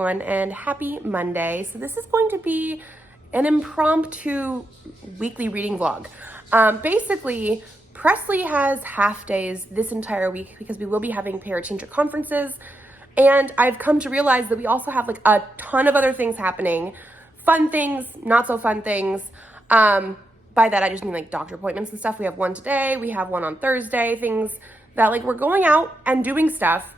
everyone, and happy Monday. So this is going to be an impromptu weekly reading vlog. Basically, Presley has half days this entire week because we will be having parent-teacher conferences, and I've come to realize that we also have like a ton of other things happening. Fun things, not so fun things. By that I just mean like doctor appointments and stuff. We have one today, we have one on Thursday, things that like we're going out and doing stuff.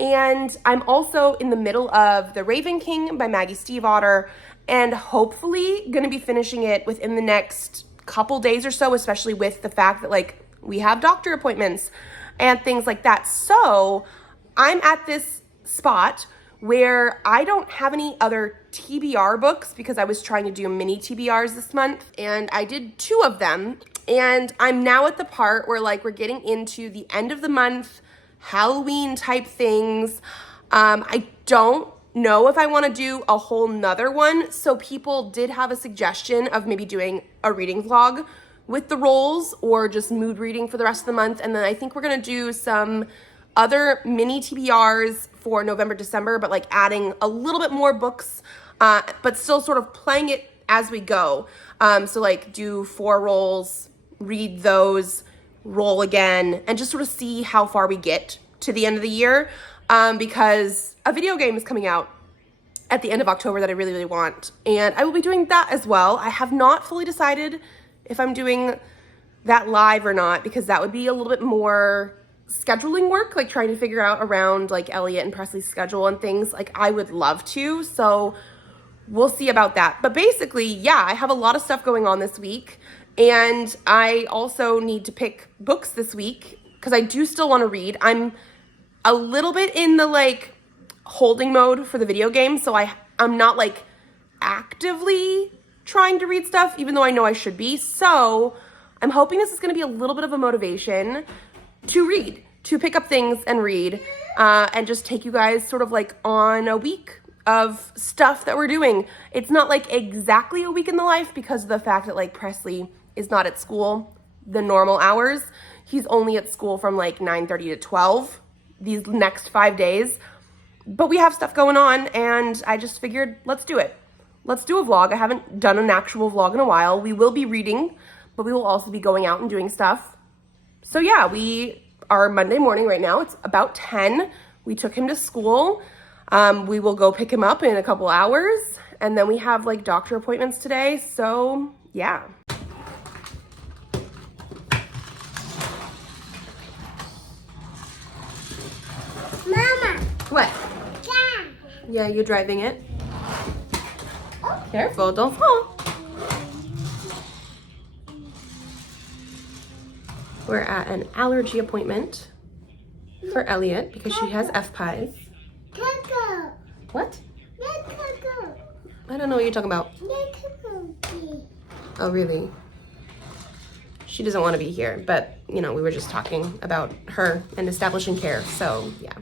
And I'm also in the middle of The Raven King by Maggie Stiefvater, and hopefully gonna be finishing it within the next couple days or so, especially with the fact that like we have doctor appointments and things like that. So I'm at this spot where I don't have any other TBR books because I was trying to do mini TBRs this month, and I did 2 of them. And I'm now at the part where like we're getting into the end of the month, Halloween type things. I don't know if I want to do a whole nother one. So people did have a suggestion of maybe doing a reading vlog with the rolls or just mood reading for the rest of the month. And then I think we're going to do some other mini TBRs for November, December, but like adding a little bit more books, but still sort of playing it as we go. So like do 4 rolls, read those, roll again, and just sort of see how far we get to the end of the year, because a video game is coming out at the end of October that I really, really want, and I will be doing that as well. I have not fully decided if I'm doing that live or not, because that would be a little bit more scheduling work, like trying to figure out around like Elliot and Presley's schedule and things. Like I would love to, so we'll see about that. But basically, yeah, I have a lot of stuff going on this week. And I also need to pick books this week because I do still want to read. I'm a little bit in the like holding mode for the video game. So I'm not like actively trying to read stuff, even though I know I should be. So I'm hoping this is going to be a little bit of a motivation to read, to pick up things and read, and just take you guys sort of like on a week of stuff that we're doing. It's not like exactly a week in the life because of the fact that like Presley is not at school the normal hours. He's only at school from like 9:30 to 12 these next 5 days. But we have stuff going on, and I just figured, let's do it. Let's do a vlog. I haven't done an actual vlog in a while. We will be reading, but we will also be going out and doing stuff. So yeah, we are Monday morning right now. It's about 10. We took him to school. We will go pick him up in a couple hours, and then we have like doctor appointments today. So yeah. Mama. What? Yeah, you driving it? Careful, don't fall. We're at an allergy appointment for Elliot because she has F-pies. What? I don't know what you're talking about. Oh, really? She doesn't want to be here, but you know, we were just talking about her and establishing care, so yeah.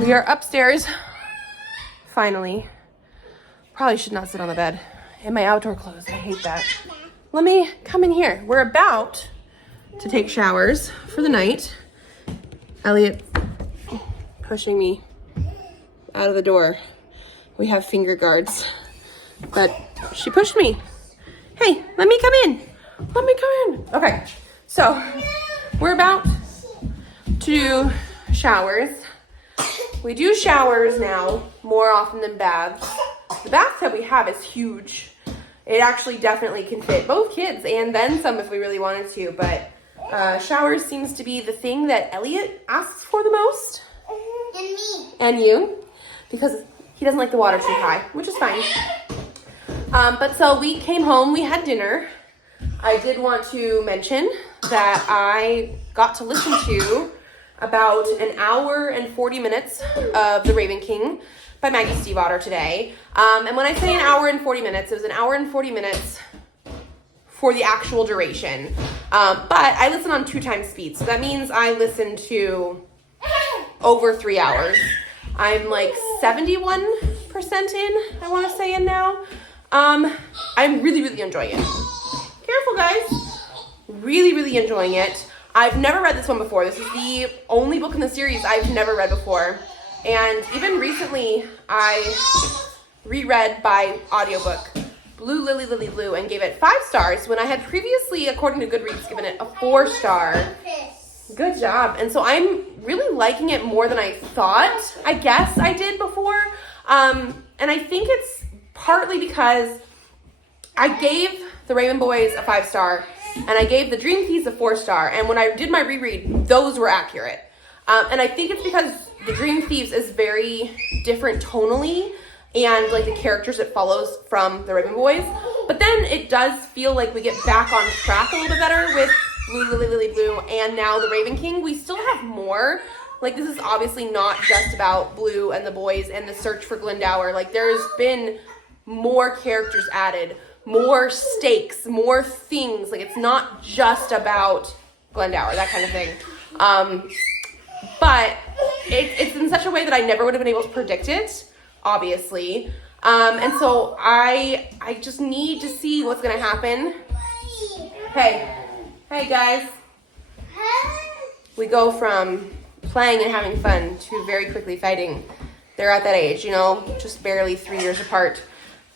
We are upstairs, finally. Probably should not sit on the bed in my outdoor clothes. I hate that. Let me come in here. We're about to take showers for the night. Elliot pushing me out of the door. We have finger guards, but she pushed me. Hey, let me come in. Let me come in. Okay, so we're about to do showers. We do showers now more often than baths. The bathtub we have is huge. It actually definitely can fit both kids and then some if we really wanted to, but showers seems to be the thing that Elliot asks for the most. And me. And you, because he doesn't like the water too high, which is fine. But so we came home, we had dinner. I did want to mention that I got to listen to about an hour and 40 minutes of The Raven King by Maggie Stiefvater today. And when I say an hour and 40 minutes, it was an hour and 40 minutes for the actual duration. But I listen on 2 times speed, so that means I listen to over 3 hours. I'm like 71% in, I want to say in now. I'm really enjoying it. Careful, guys. Really enjoying it. I've never read this one before. This is the only book in the series I've never read before. And even recently, I reread by audiobook Blue Lily Lily Blue and gave it 5 stars when I had previously, according to Goodreads, given it a 4-star. Good job. And so I'm really liking it more than I thought, I guess I did before. And I think it's partly because I gave The Raven Boys a 5-star and I gave The Dream Thieves a 4-star. And when I did my reread, those were accurate. And I think it's because The Dream Thieves is very different tonally and like the characters it follows from The Raven Boys. But then it does feel like we get back on track a little bit better with Blue Lily Lily Blue and now The Raven King. We still have more. Like, this is obviously not just about Blue and the boys and the search for Glendower. Like, there's been more characters added, more stakes, more things. Like, it's not just about Glendower, that kind of thing. But it's in such a way that I never would have been able to predict it, obviously. And so I just need to see what's going to happen. Hey guys. We go from playing and having fun to very quickly fighting. They're at that age, you know, just barely 3 years apart.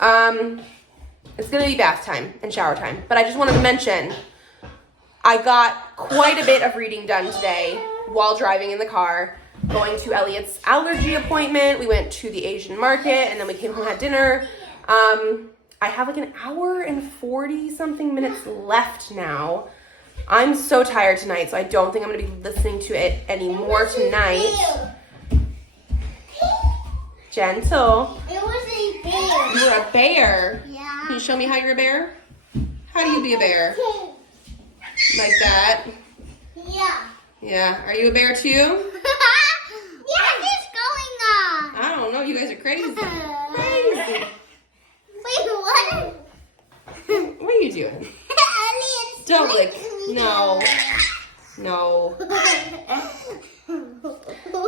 It's going to be bath time and shower time. But I just wanted to mention, I got quite a bit of reading done today while driving in the car, going to Elliot's allergy appointment. We went to the Asian market, and then we came home and had dinner. I have like an hour and 40 something minutes left now. I'm so tired tonight, so I don't think I'm going to be listening to it anymore tonight. Gentle. It was a bear. You were a bear? Yeah. Can you show me how you're a bear? How do you be a bear? Like that? Yeah. Yeah. Are you a bear too? What is going on? I don't know. You guys are crazy. Crazy. Wait, what? What are you doing? Aliens. Don't lick. No. No.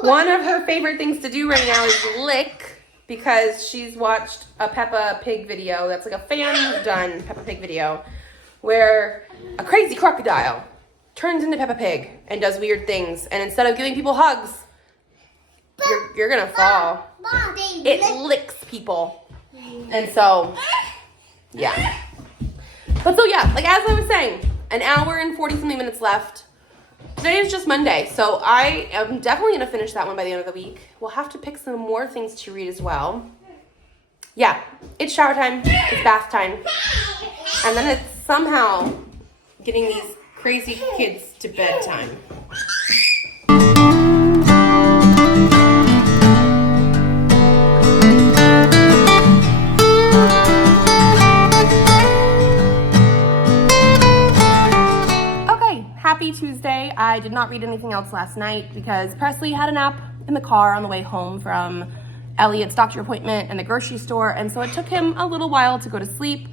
One of her favorite things to do right now is lick, because she's watched a Peppa Pig video. That's like a fan-done Peppa Pig video where a crazy crocodile turns into Peppa Pig and does weird things. And instead of giving people hugs, you're gonna fall. It licks people. And so, yeah. But so yeah, like as I was saying, an hour and 40 something minutes left. Today is just Monday, so I am definitely going to finish that one by the end of the week. We'll have to pick some more things to read as well. Yeah, it's shower time, it's bath time, and then it's somehow getting these crazy kids to bedtime. Happy Tuesday. I did not read anything else last night because Presley had a nap in the car on the way home from Elliot's doctor appointment and the grocery store, and so it took him a little while to go to sleep.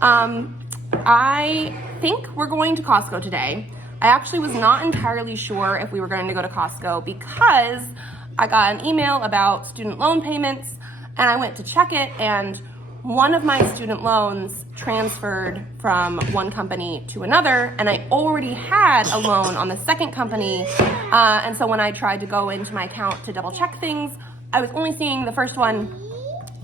I think we're going to Costco today. I actually was not entirely sure if we were going to go to Costco because I got an email about student loan payments, and I went to check it, and one of my student loans transferred from one company to another, and I already had a loan on the second company, and so when I tried to go into my account to double check things, I was only seeing the first one,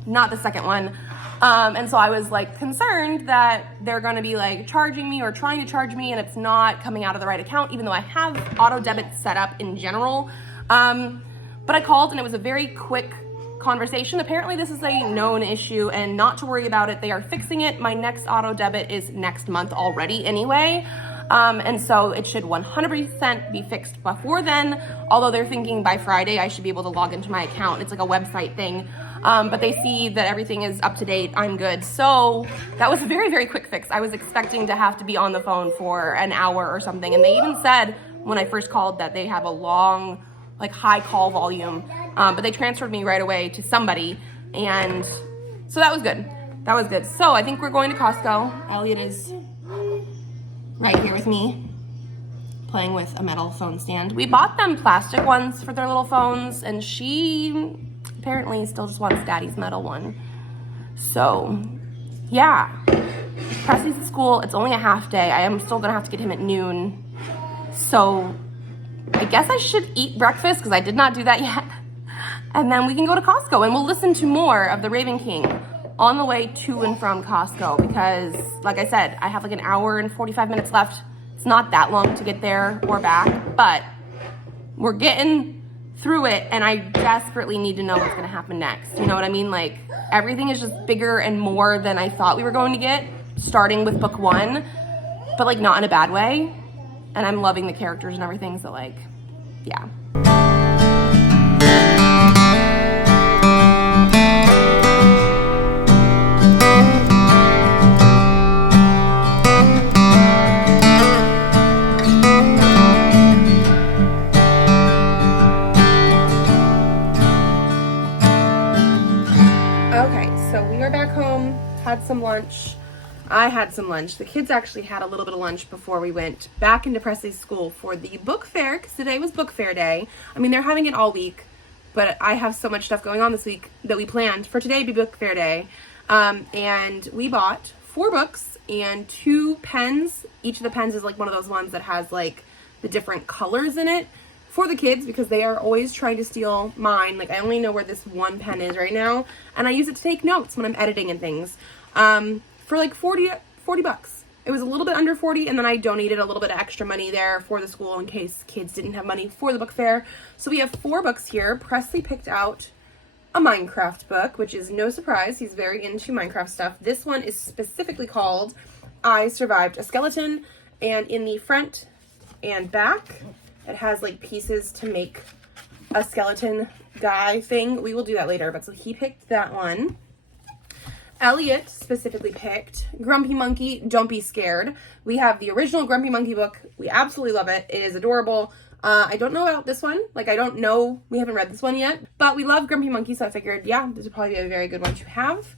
not the second one, and so I was like concerned that they're going to be like charging me or trying to charge me, and it's not coming out of the right account, even though I have auto debit set up in general. But I called, and it was a very quick conversation. Apparently this is a known issue and not to worry about it. They are fixing it. My next auto debit is next month already anyway. And so it should 100% be fixed before then, although they're thinking by Friday I should be able to log into my account. It's like a website thing. But they see that everything is up to date. I'm good. So that was a very, very quick fix. I was expecting to have to be on the phone for an hour or something. And they even said when I first called that they have a long, like high call volume. But they transferred me right away to somebody. And so that was good. That was good. So I think we're going to Costco. Elliot is right here with me, playing with a metal phone stand. We bought them plastic ones for their little phones, and she apparently still just wants Daddy's metal one. So, yeah. Presley's at school. It's only a half day. I am still gonna have to get him at noon. So, I guess I should eat breakfast because I did not do that yet. And then we can go to Costco and we'll listen to more of the Raven King on the way to and from Costco because, like I said, I have like an hour and 45 minutes left. It's not that long to get there or back, but we're getting through it and I desperately need to know what's gonna happen next. You know what I mean? Like everything is just bigger and more than I thought we were going to get, starting with book 1, but like not in a bad way. And I'm loving the characters and everything, so like, yeah. Had some lunch. I had some lunch. The kids actually had a little bit of lunch before we went back into Presley's school for the book fair, because today was book fair day. I mean, they're having it all week, but I have so much stuff going on this week that we planned for today to be book fair day. And we bought 4 books and 2 pens. Each of the pens is like one of those ones that has like the different colors in it for the kids because they are always trying to steal mine. Like I only know where this one pen is right now, and I use it to take notes when I'm editing and things. For like 40 bucks. It was a little bit under 40, and then I donated a little bit of extra money there for the school in case kids didn't have money for the book fair. So we have 4 books here. Presley picked out a Minecraft book, which is no surprise. He's very into Minecraft stuff. This one is specifically called I Survived a Skeleton, and in the front and back, it has like pieces to make a skeleton guy thing. We will do that later, but so he picked that one. Elliot specifically picked Grumpy Monkey, Don't Be Scared. We have the original Grumpy Monkey book. We absolutely love it. It is adorable. I don't know about this one. Like, I don't know. We haven't read this one yet. But we love Grumpy Monkey, so I figured, yeah, this would probably be a very good one to have.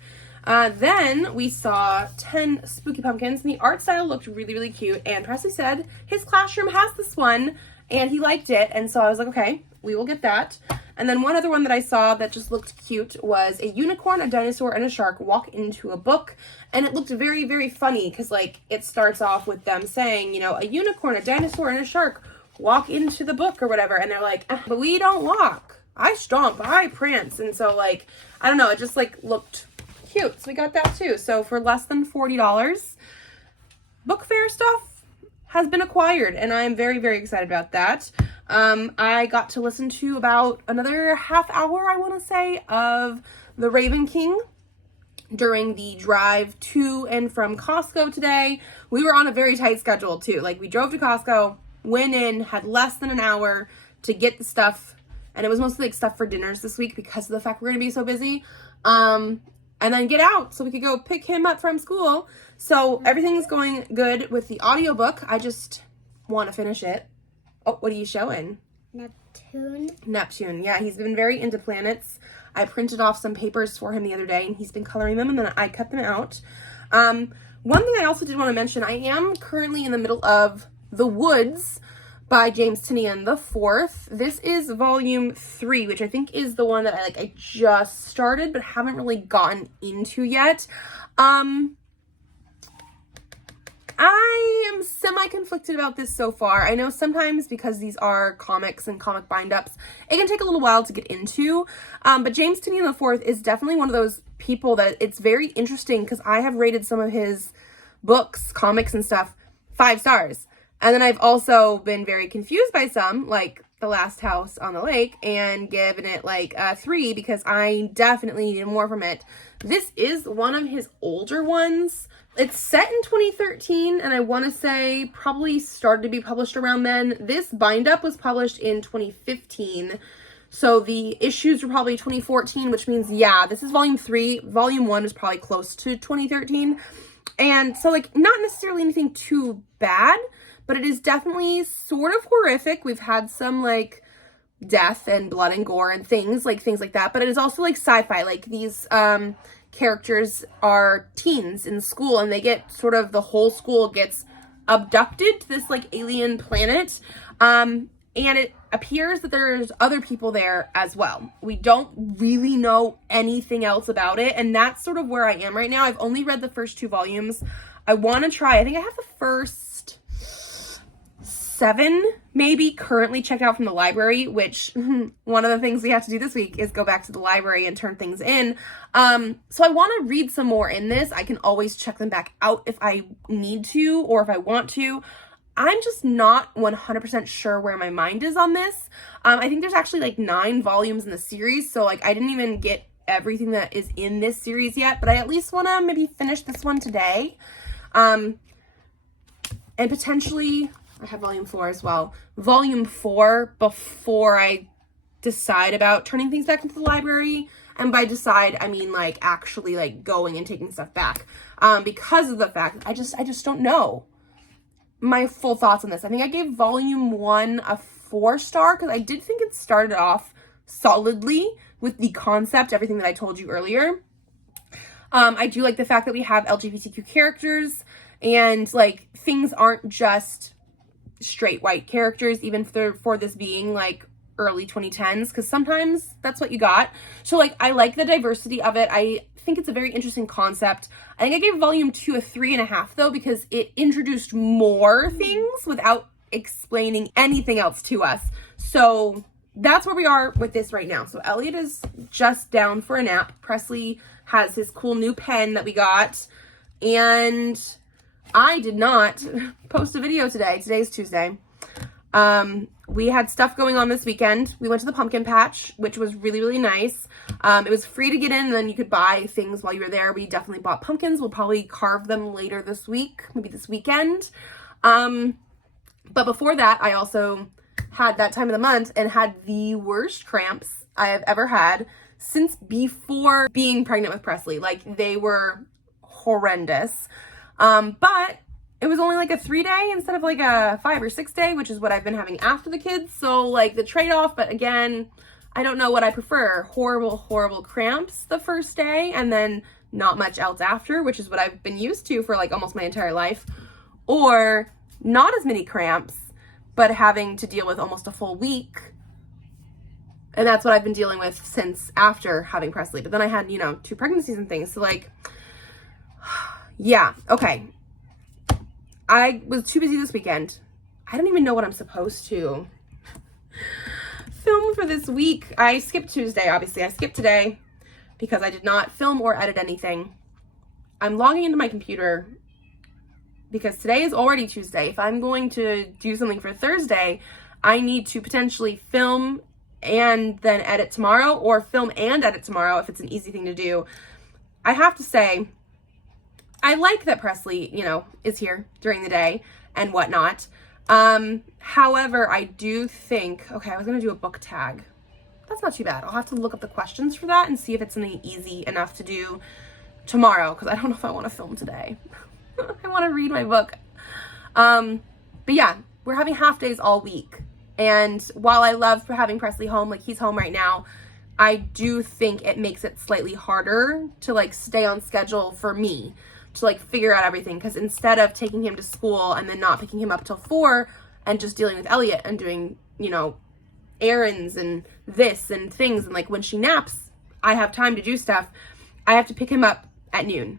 Then we saw 10 Spooky Pumpkins, and the art style looked really, really cute. And Presley said his classroom has this one, and he liked it. And so I was like, okay, we will get that. And then one other one that I saw that just looked cute was a unicorn, a dinosaur, and a shark walk into a book. And it looked very, very funny because, like, it starts off with them saying, you know, a unicorn, a dinosaur, and a shark walk into the book or whatever. And they're like, but we don't walk. I stomp. I prance. And so, like, I don't know. It just, like, looked cute. So we got that, too. So for less than $40, book fair stuff has been acquired, and I'm very, very excited about that. I got to listen to about another half hour, I want to say, of The Raven King during the drive to and from Costco today. We were on a very tight schedule, too. Like, we drove to Costco, went in, had less than an hour to get the stuff, and it was mostly, like, stuff for dinners this week because of the fact we're going to be so busy. And then get out so we could go pick him up from school. So everything's going good with the audiobook. I just want to finish it. Oh, what are you showing? Neptune. Yeah, he's been very into planets. I printed off some papers for him the other day, and he's been coloring them, and then I cut them out. One thing I also did want to mention, I am currently in the middle of The Woods by James Tinian IV. This is volume 3, which I think is the one that I just started but haven't really gotten into yet. I am semi-conflicted about this so far. I know sometimes because these are comics and comic bind-ups, it can take a little while to get into. But James Tinian IV is definitely one of those people that it's very interesting because I have rated some of his books, comics and stuff, 5 stars. And then I've also been very confused by some, like The Last House on the Lake, and given it like a 3 because I definitely needed more from it. This is one of his older ones. It's set in 2013, and I want to say probably started to be published around then. This bind-up was published in 2015. So the issues were probably 2014, which means, yeah, this is volume 3. Volume 1 is probably close to 2013. And so, like, not necessarily anything too bad, but it is definitely sort of horrific. We've had some, like, death and blood and gore and things like that. But it is also, like, sci-fi. Like, these characters are teens in school, and they get sort of, the whole school gets abducted to this, like, alien planet. And it appears that there's other people there as well. We don't really know anything else about it, and that's sort of where I am right now. I've only read the first 2 volumes. I want to try, I think I have the first 7 maybe currently checked out from the library, which one of the things we have to do this week is go back to the library and turn things in. So I want to read some more in this. I can always check them back out if I need to or if I want to. I'm just not 100% sure where my mind is on this. I think there's actually like 9 volumes in the series, so like I didn't even get everything that is in this series yet, but I at least want to maybe finish this one today. And potentially, I have volume 4 as well. Volume 4 before I decide about turning things back into the library. And by decide, I mean like actually like going and taking stuff back. Because of the fact I just don't know my full thoughts on this. I think I gave volume 1 a 4-star because I did think it started off solidly with the concept, everything that I told you earlier. I do like the fact that we have LGBTQ characters and like things aren't just straight white characters, even for this being like early 2010s, because sometimes that's what you got. So like I like the diversity of it. I think it's a very interesting concept. I think I gave volume 2 a 3.5 though, because it introduced more things without explaining anything else to us. So that's where we are with this right now. So Elliot is just down for a nap. Presley has his cool new pen that we got, and I did not post a video today. Today's Tuesday. We had stuff going on this weekend. We went to the pumpkin patch, which was really, really nice. It was free to get in, and then you could buy things while you were there. We definitely bought pumpkins. We'll probably carve them later this week, maybe this weekend. But before that, I also had that time of the month and had the worst cramps I have ever had since before being pregnant with Presley. Like, they were horrendous. But it was only like a 3-day instead of like a 5 or 6 day, which is what I've been having after the kids. So like the trade-off, but again, I don't know what I prefer. Horrible, horrible cramps the first day and then not much else after, which is what I've been used to for like almost my entire life. Or not as many cramps, but having to deal with almost a full week. And that's what I've been dealing with since after having Presley. But then I had, 2 pregnancies and things. So like, yeah, okay. I was too busy this weekend. I don't even know what I'm supposed to film for this week. I skipped Tuesday, obviously. I skipped today because I did not film or edit anything. I'm logging into my computer because today is already Tuesday. If I'm going to do something for Thursday, I need to potentially film and then edit tomorrow, or film and edit tomorrow if it's an easy thing to do. I have to say, I like that Presley, is here during the day and whatnot. However, I do think, okay, I was going to do a book tag. That's not too bad. I'll have to look up the questions for that and see if it's something easy enough to do tomorrow, because I don't know if I want to film today. I want to read my book. But yeah, we're having half days all week. And while I love having Presley home, like he's home right now, I do think it makes it slightly harder to like stay on schedule for me to like figure out everything, because instead of taking him to school and then not picking him up till 4 and just dealing with Elliot and doing, errands and this and things, and like when she naps, I have time to do stuff. I have to pick him up at noon.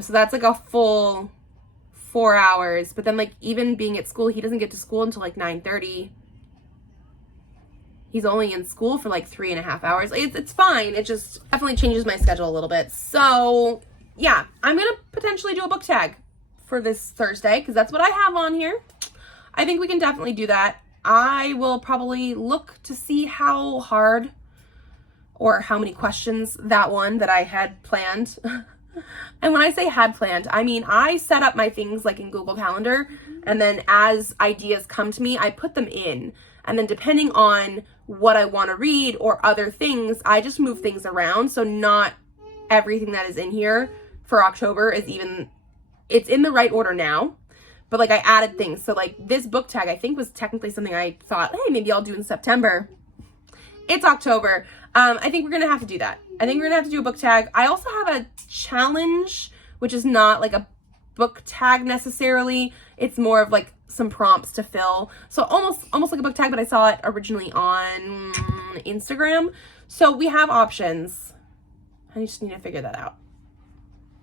So that's like a full 4 hours. But then like even being at school, he doesn't get to school until like 9:30. He's only in school for like 3.5 hours. It's fine. It just definitely changes my schedule a little bit. So yeah, I'm going to potentially do a book tag for this Thursday because that's what I have on here. I think we can definitely do that. I will probably look to see how hard or how many questions that one that I had planned. And when I say had planned, I mean, I set up my things like in Google Calendar, and then as ideas come to me, I put them in. And then depending on what I want to read or other things, I just move things around. So not everything that is in here for October is even, it's in the right order now, but like I added things. So like this book tag, I think was technically something I thought, hey, maybe I'll do in September. It's October. I think we're going to have to do that. I think we're going to have to do a book tag. I also have a challenge, which is not like a book tag necessarily. It's more of like some prompts to fill. So almost like a book tag, but I saw it originally on Instagram. So we have options. I just need to figure that out.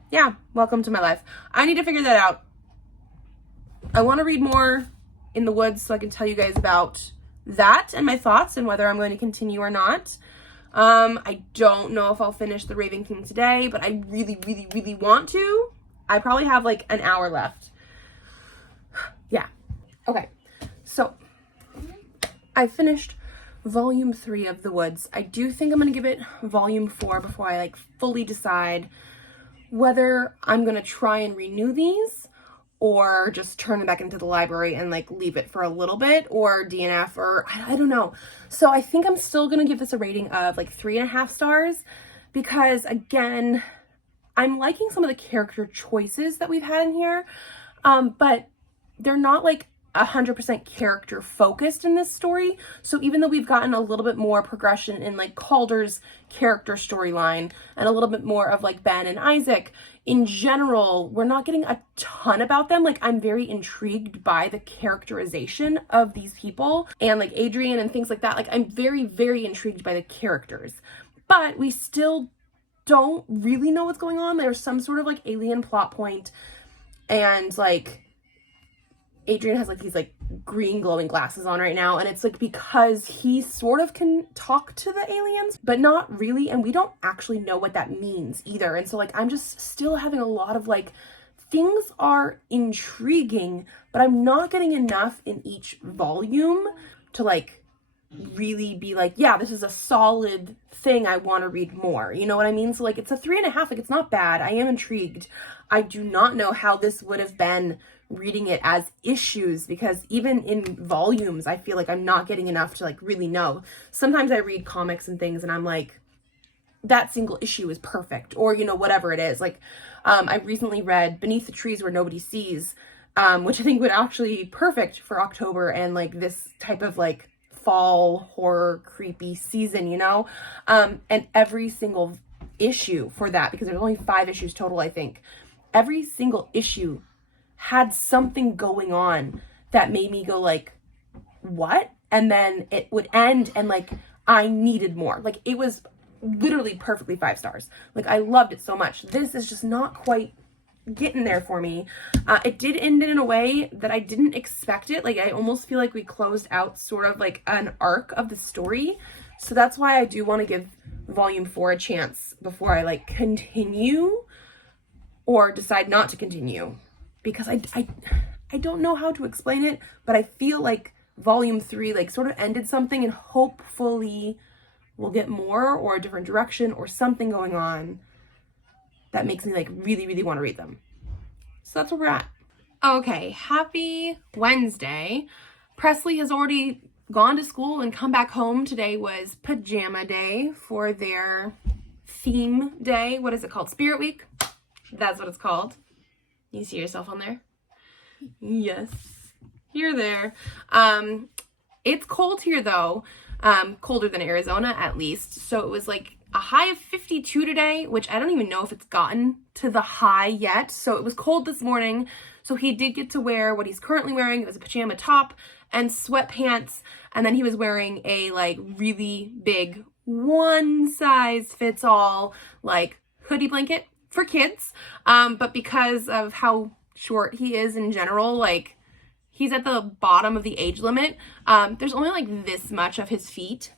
Yeah, welcome to my life. I need to figure that out. I want to read more in the woods so I can tell you guys about that and my thoughts and whether I'm going to continue or not. I don't know if I'll finish The Raven King today, but I really, really, really want to. I probably have like an hour left. Yeah. Okay. So I finished volume 3 of The Woods. I do think I'm going to give it volume 4 before I like fully decide whether I'm going to try and renew these or just turn it back into the library and like leave it for a little bit, or DNF, or I don't know. So I think I'm still going to give this a rating of like 3.5 stars because again, I'm liking some of the character choices that we've had in here, but they're not like 100% character focused in this story. So even though we've gotten a little bit more progression in like Calder's character storyline and a little bit more of like Ben and Isaac, in general, we're not getting a ton about them. Like I'm very intrigued by the characterization of these people and like Adrian and things like that. Like I'm very, very intrigued by the characters, but we still don't really know what's going on. There's some sort of like alien plot point, and like Adrian has like these like green glowing glasses on right now, and it's like because he sort of can talk to the aliens but not really, and we don't actually know what that means either. And so like I'm just still having a lot of like, things are intriguing, but I'm not getting enough in each volume to like really be like, yeah, this is a solid thing, I want to read more, you know what I mean? So like it's a 3.5, like it's not bad. I am intrigued. I do not know how this would have been reading it as issues, because even in volumes I feel like I'm not getting enough to like really know. Sometimes I read comics and things and I'm like, that single issue is perfect, or you know, whatever it is. Like I recently read Beneath the Trees Where Nobody Sees, which I think would actually be perfect for October and like this type of like fall horror creepy season, you know. And every single issue for that, because there's only 5 issues total, I think, every single issue had something going on that made me go like, what? And then it would end and like I needed more. Like it was literally perfectly 5 stars. Like I loved it so much. This is just not quite getting there for me. It did end in a way that I didn't expect it. Like I almost feel like we closed out sort of like an arc of the story. So that's why I do want to give volume 4 a chance before I like continue or decide not to continue, because I don't know how to explain it, but I feel like volume 3 like sort of ended something, and hopefully we'll get more or a different direction or something going on that makes me like really, really want to read them. So that's where we're at. Okay, happy Wednesday. Presley has already gone to school and come back home. Today was pajama day for their theme day. What is it called? Spirit Week? That's what it's called. You see yourself on there? Yes, you're there. It's cold here though, colder than Arizona at least. So it was like a high of 52 today, which I don't even know if it's gotten to the high yet. So it was cold this morning. So he did get to wear what he's currently wearing. It was a pajama top and sweatpants. And then he was wearing a like really big one size fits all like hoodie blanket for kids. But because of how short he is in general, like he's at the bottom of the age limit. There's only like this much of his feet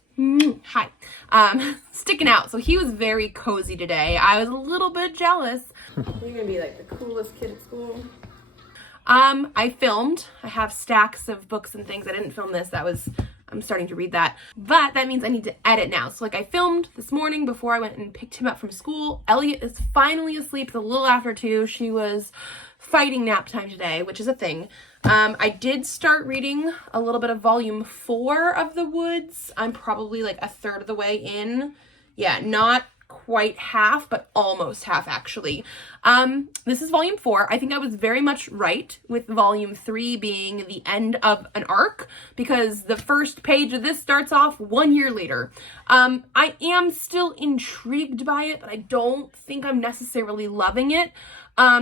sticking out. So he was very cozy today. I was a little bit jealous. You're gonna be like the coolest kid at school. I filmed. I have stacks of books and things. I didn't film this. That was I'm starting to read that. But that means I need to edit now. So like I filmed this morning before I went and picked him up from school. Elliot is finally asleep. It's a little after 2. She was fighting nap time today, which is a thing. I did start reading a little bit of volume 4 of The Woods. I'm probably like a third of the way in. Yeah, not quite half, but almost half actually. This is volume 4. I think I was very much right with volume 3 being the end of an arc, because the first page of this starts off 1 year later. I am still intrigued by it, but I don't think I'm necessarily loving it,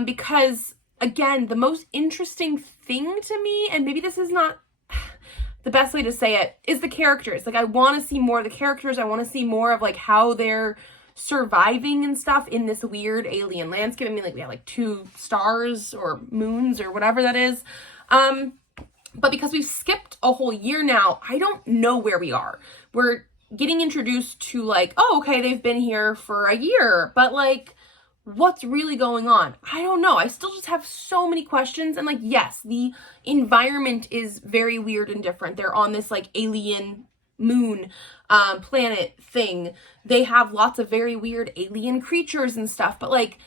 because again, the most interesting thing to me, and maybe this is not the best way to say it, is the characters. Like I want to see more of the characters. I want to see more of like how they're surviving and stuff in this weird alien landscape. I mean, like we have like 2 stars or moons or whatever that is. But because we've skipped a whole year now, I don't know where we are. We're getting introduced to like, oh, okay, they've been here for a year, but like, what's really going on? I don't know. I still just have so many questions. And like, yes, the environment is very weird and different. They're on this like alien moon planet thing. They have lots of very weird alien creatures and stuff, but like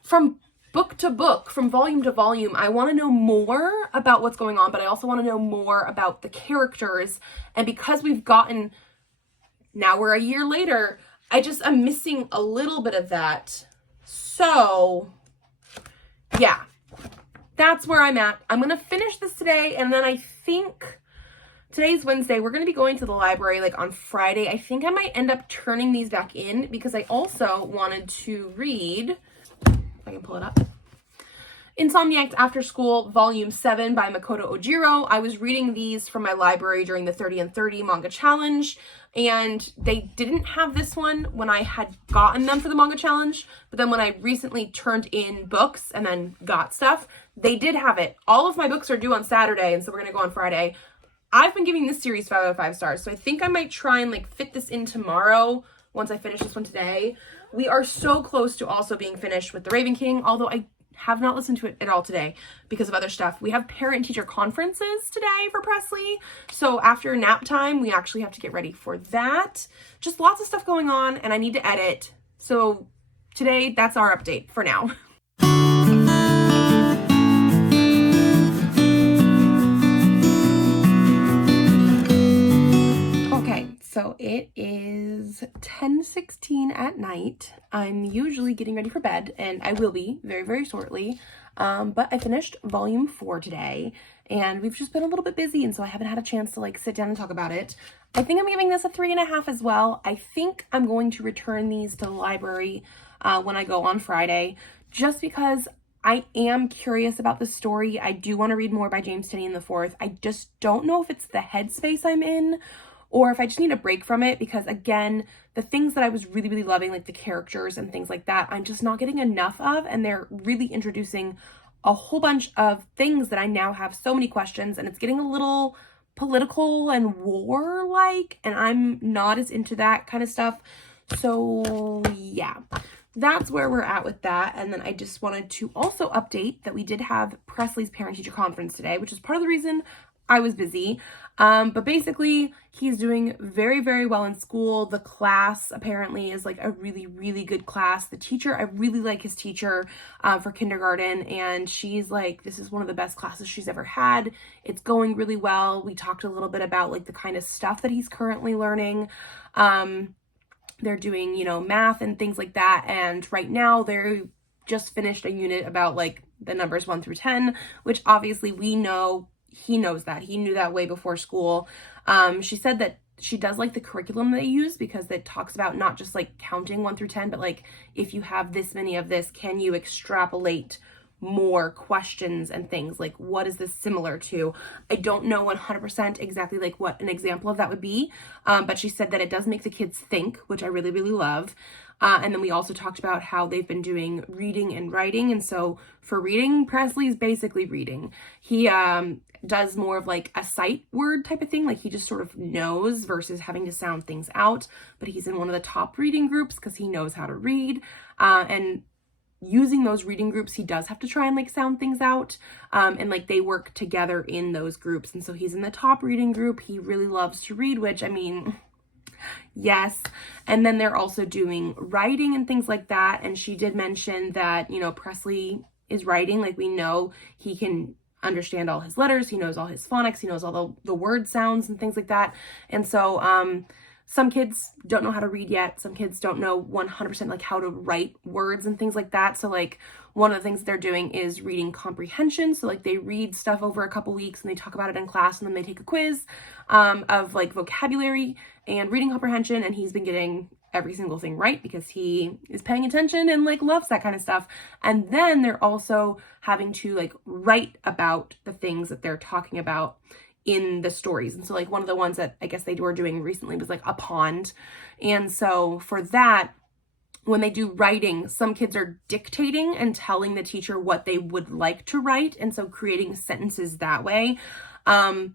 from book to book, from volume to volume, I want to know more about what's going on, but I also want to know more about the characters. And because we've gotten, now we're a year later, I'm missing a little bit of that. So yeah, that's where I'm at. I'm going to finish this today. And then I think today's Wednesday. We're going to be going to the library like on Friday. I think I might end up turning these back in because I also wanted to read, if I can pull it up, Insomniacs After School Volume 7 by Makoto Ojiro. I was reading these from my library during the 30 and 30 manga challenge, and they didn't have this one when I had gotten them for the manga challenge, but then when I recently turned in books and then got stuff, they did have it. All of my books are due on Saturday, and so we're going to go on Friday. I've been giving this series 5 out of 5 stars, so I think I might try and like fit this in tomorrow once I finish this one today. We are so close to also being finished with The Raven King, although I have not listened to it at all today because of other stuff. We have parent-teacher conferences today for Presley, so after nap time, we actually have to get ready for that. Just lots of stuff going on, and I need to edit. So today, that's our update for now. So it is 10:16 at night. I'm usually getting ready for bed, and I will be very, very shortly. But I finished volume 4 today, and we've just been a little bit busy, and so I haven't had a chance to like sit down and talk about it. I think I'm giving this a 3.5 as well. I think I'm going to return these to the library when I go on Friday, just because I am curious about the story. I do want to read more by James Tynion IV. I just don't know if it's the headspace I'm in, or if I just need a break from it, because again, the things that I was really, really loving, like the characters and things like that, I'm just not getting enough of, and they're really introducing a whole bunch of things that I now have so many questions, and it's getting a little political and war-like, and I'm not as into that kind of stuff. So yeah, that's where we're at with that. And then I just wanted to also update that we did have Presley's parent-teacher conference today, which is part of the reason I was busy. But basically he's doing very, very well in school. The class apparently is like a really, really good class. The teacher, I really like his teacher for kindergarten, and she's like, this is one of the best classes she's ever had. It's going really well. We talked a little bit about like the kind of stuff that he's currently learning. They're doing, you know, math and things like that. And right now they're just finished a unit about like the numbers 1 through 10, which obviously we know he knows that. He knew that way before school. She said that she does like the curriculum they use because it talks about not just like counting 1 through 10, but like if you have this many of this, can you extrapolate more questions and things? Like, what is this similar to? I don't know 100% exactly like what an example of that would be, but she said that it does make the kids think, which I really, really love. And then we also talked about how they've been doing reading and writing. And so for reading, Presley's basically reading. He does more of like a sight word type of thing. Like he just sort of knows versus having to sound things out. But he's in one of the top reading groups because he knows how to read. And using those reading groups, he does have to try and like sound things out. And like they work together in those groups. And so he's in the top reading group. He really loves to read, which I mean, yes. And then they're also doing writing and things like that. And she did mention that, you know, Presley is writing. Like we know he can understand all his letters. He knows all his phonics. He knows all the word sounds and things like that. And so, some kids don't know how to read yet. Some kids don't know 100% like how to write words and things like that. So like one of the things they're doing is reading comprehension. So like they read stuff over a couple weeks and they talk about it in class, and then they take a quiz of like vocabulary and reading comprehension. And he's been getting every single thing right because he is paying attention and like loves that kind of stuff. And then they're also having to like write about the things that they're talking about in the stories. And so like one of the ones that I guess they were doing recently was like a pond. And so for that, when they do writing, some kids are dictating and telling the teacher what they would like to write. And so creating sentences that way. And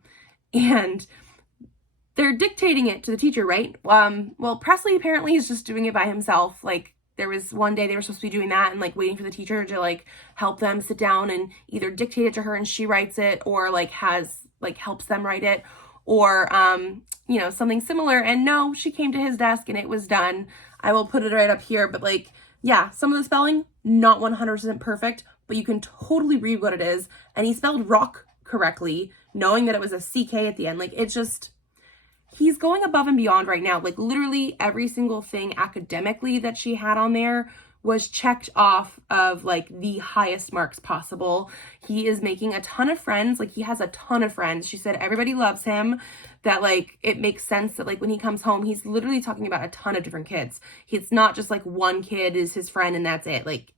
they're dictating it to the teacher, right? Well, Presley apparently is just doing it by himself. Like there was one day they were supposed to be doing that and like waiting for the teacher to like help them sit down and either dictate it to her and she writes it, or like helps them write it, or you know, something similar. And no, she came to his desk and it was done. I will put it right up here, but like, yeah, some of the spelling not 100% perfect, but you can totally read what it is. And he spelled rock correctly, knowing that it was a CK at the end. Like it's just, he's going above and beyond right now. Like literally every single thing academically that she had on there was checked off of like the highest marks possible. He is making a ton of friends. Like he has a ton of friends. She said everybody loves him, that like it makes sense that like when he comes home, he's literally talking about a ton of different kids. It's not just like one kid is his friend and that's it. Like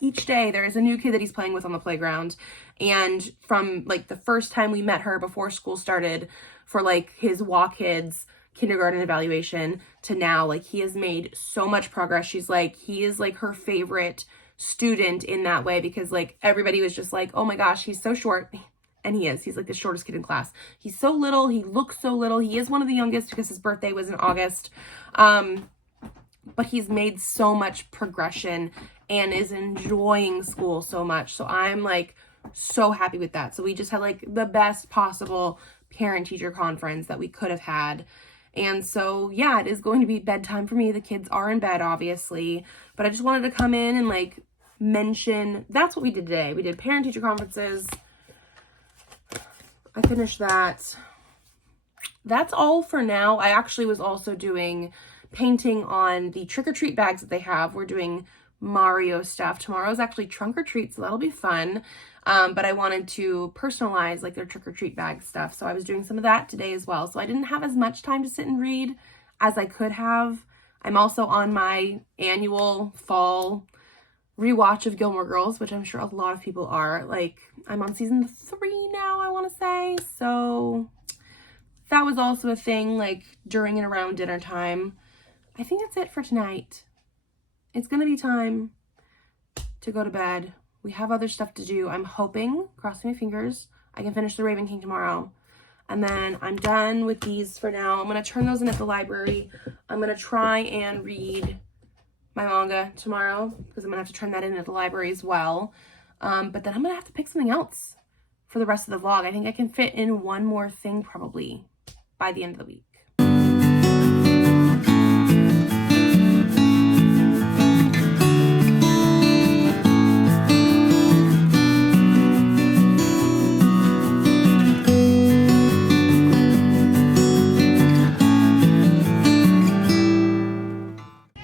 each day there is a new kid that he's playing with on the playground. And from like the first time we met her before school started for like his WA kids kindergarten evaluation to now, like he has made so much progress. She's like, he is like her favorite student in that way, because like everybody was just like, oh my gosh, he's so short. And he's like the shortest kid in class. He's so little. He looks so little. He is one of the youngest because his birthday was in August. But he's made so much progression and is enjoying school so much. So I'm like so happy with that. So we just had like the best possible parent teacher conference that we could have had. And so, yeah, it is going to be bedtime for me. The kids are in bed, obviously, but I just wanted to come in and like mention that's what we did today. We did parent teacher conferences. I finished that. That's all for now. I actually was also doing painting on the trick-or-treat bags that they have. We're doing Mario stuff. Tomorrow's actually trunk or treat, so that'll be fun. But I wanted to personalize like their trick-or-treat bag stuff. So I was doing some of that today as well. So I didn't have as much time to sit and read as I could have. I'm also on my annual fall rewatch of Gilmore Girls, which I'm sure a lot of people are. Like, I'm on season 3 now, I want to say. So that was also a thing, like, during and around dinner time. I think that's it for tonight. It's going to be time to go to bed. We have other stuff to do. I'm hoping, crossing my fingers, I can finish The Raven King tomorrow. And then I'm done with these for now. I'm going to turn those in at the library. I'm going to try and read my manga tomorrow, because I'm gonna have to turn that in at the library as well. But then I'm gonna have to pick something else for the rest of the vlog. I think I can fit in one more thing probably by the end of the week.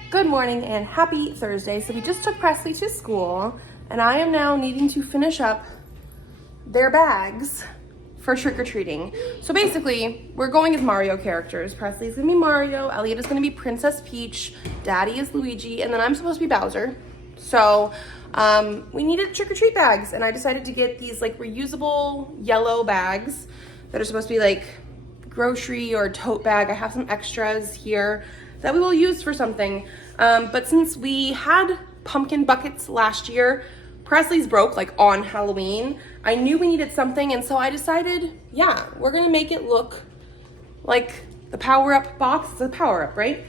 Good morning and happy Thursday. So we just took Presley to school and I am now needing to finish up their bags for trick-or-treating. So basically, we're going as Mario characters. Presley's gonna be Mario, Elliot is gonna be Princess Peach, Daddy is Luigi, and then I'm supposed to be Bowser. So we needed trick-or-treat bags, and I decided to get these like reusable yellow bags that are supposed to be like grocery or tote bag. I have some extras here that we will use for something. But since we had pumpkin buckets last year, Presley's broke like on Halloween. I knew we needed something, and so I decided, yeah, we're gonna make it look like the Power Up box. It's a Power Up, right?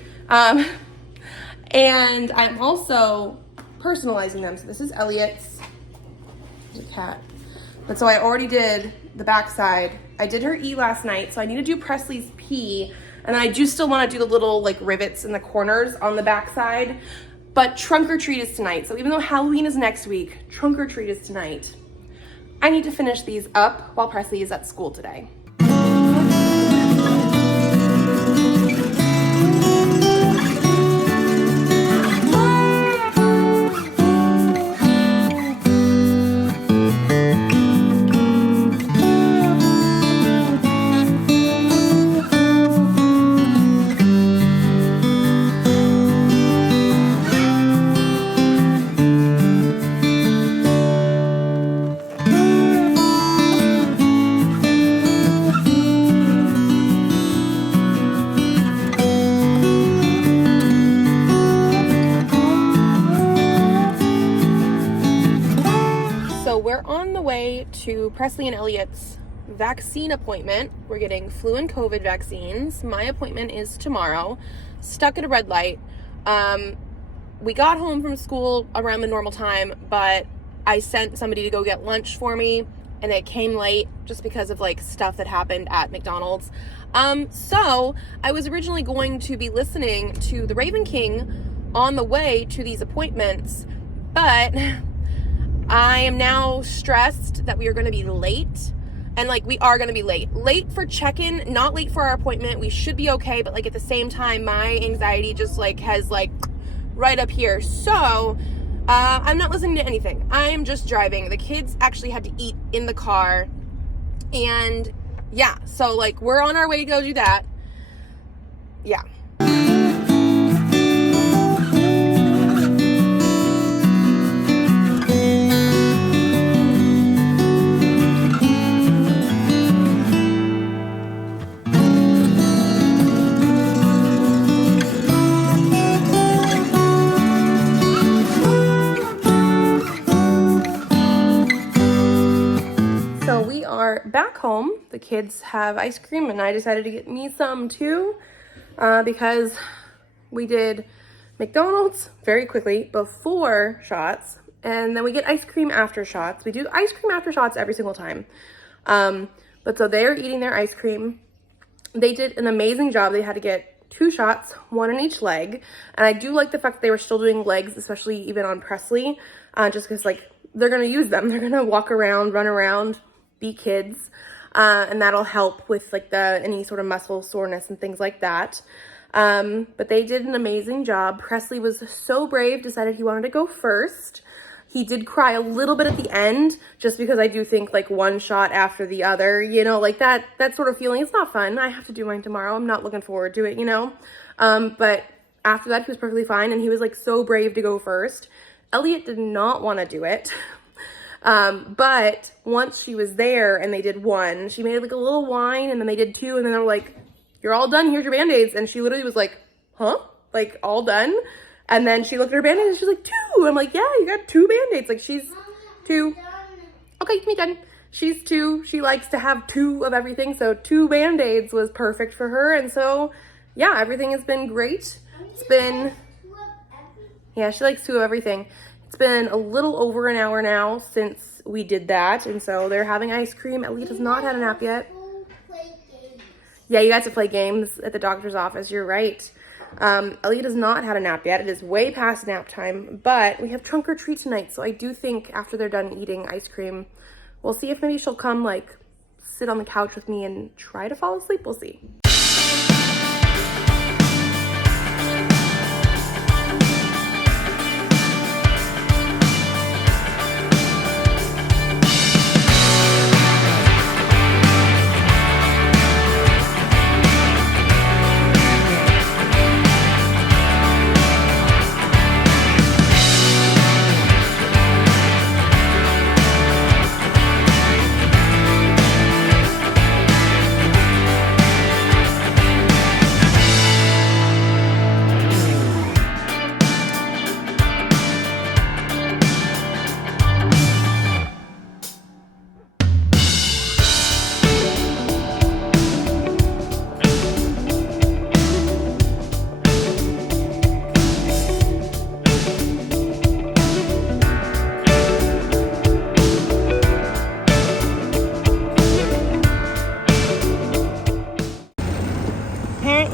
And I'm also personalizing them. So this is Elliot's. There's a cat. But so I already did the back side. I did her E last night, so I need to do Presley's P. And then I do still want to do the little like rivets in the corners on the back side. But trunk or treat is tonight. So even though Halloween is next week, trunk or treat is tonight. I need to finish these up while Presley is at school today. We're on the way to Presley and Elliot's vaccine appointment. We're getting flu and COVID vaccines. My appointment is tomorrow. Stuck at a red light. We got home from school around the normal time, but I sent somebody to go get lunch for me, and it came late just because of like stuff that happened at McDonald's. So I was originally going to be listening to the Raven King on the way to these appointments, but I am now stressed that we are going to be late. And like, we are going to be late. Late for check-in, not late for our appointment. We should be okay. But like at the same time, my anxiety just like has like right up here. So I'm not listening to anything. I am just driving. The kids actually had to eat in the car. And yeah, so like we're on our way to go do that. Yeah. Back home, the kids have ice cream, and I decided to get me some too, because we did McDonald's very quickly before shots, and then we get ice cream after shots. We do ice cream after shots every single time. But so they're eating their ice cream. They did an amazing job. They had to get 2 shots, 1 in each leg, and I do like the fact that they were still doing legs, especially even on Presley, just because like they're gonna use them. They're gonna walk around, run around, be kids, and that'll help with like any sort of muscle soreness and things like that. But they did an amazing job. Presley was so brave, decided he wanted to go first. He did cry a little bit at the end, just because I do think like one shot after the other, you know, like that sort of feeling. It's not fun. I have to do mine tomorrow. I'm not looking forward to it, you know. But after that, he was perfectly fine, and he was like so brave to go first. Elliot did not want to do it. But once she was there and they did 1, she made like a little whine, and then they did 2, and then they were like, "You're all done, here's your Band-Aids." And she literally was like, "Huh? Like all done?" And then she looked at her Band-Aids and she's like, 2. I'm like, "Yeah, you got 2 Band-Aids." Like she's 2. Okay, me done. She's 2. She likes to have 2 of everything. So 2 Band-Aids was perfect for her. And so, yeah, everything has been great. It's been, yeah, she likes 2 of everything. It's been a little over an hour now since we did that, and so they're having ice cream. Elliot has not had a nap yet. Yeah, you got to play games at the doctor's office. You're right. Elliot has not had a nap yet. It is way past nap time, but we have trunk or treat tonight, so I do think after they're done eating ice cream, we'll see if maybe she'll come like sit on the couch with me and try to fall asleep. We'll see.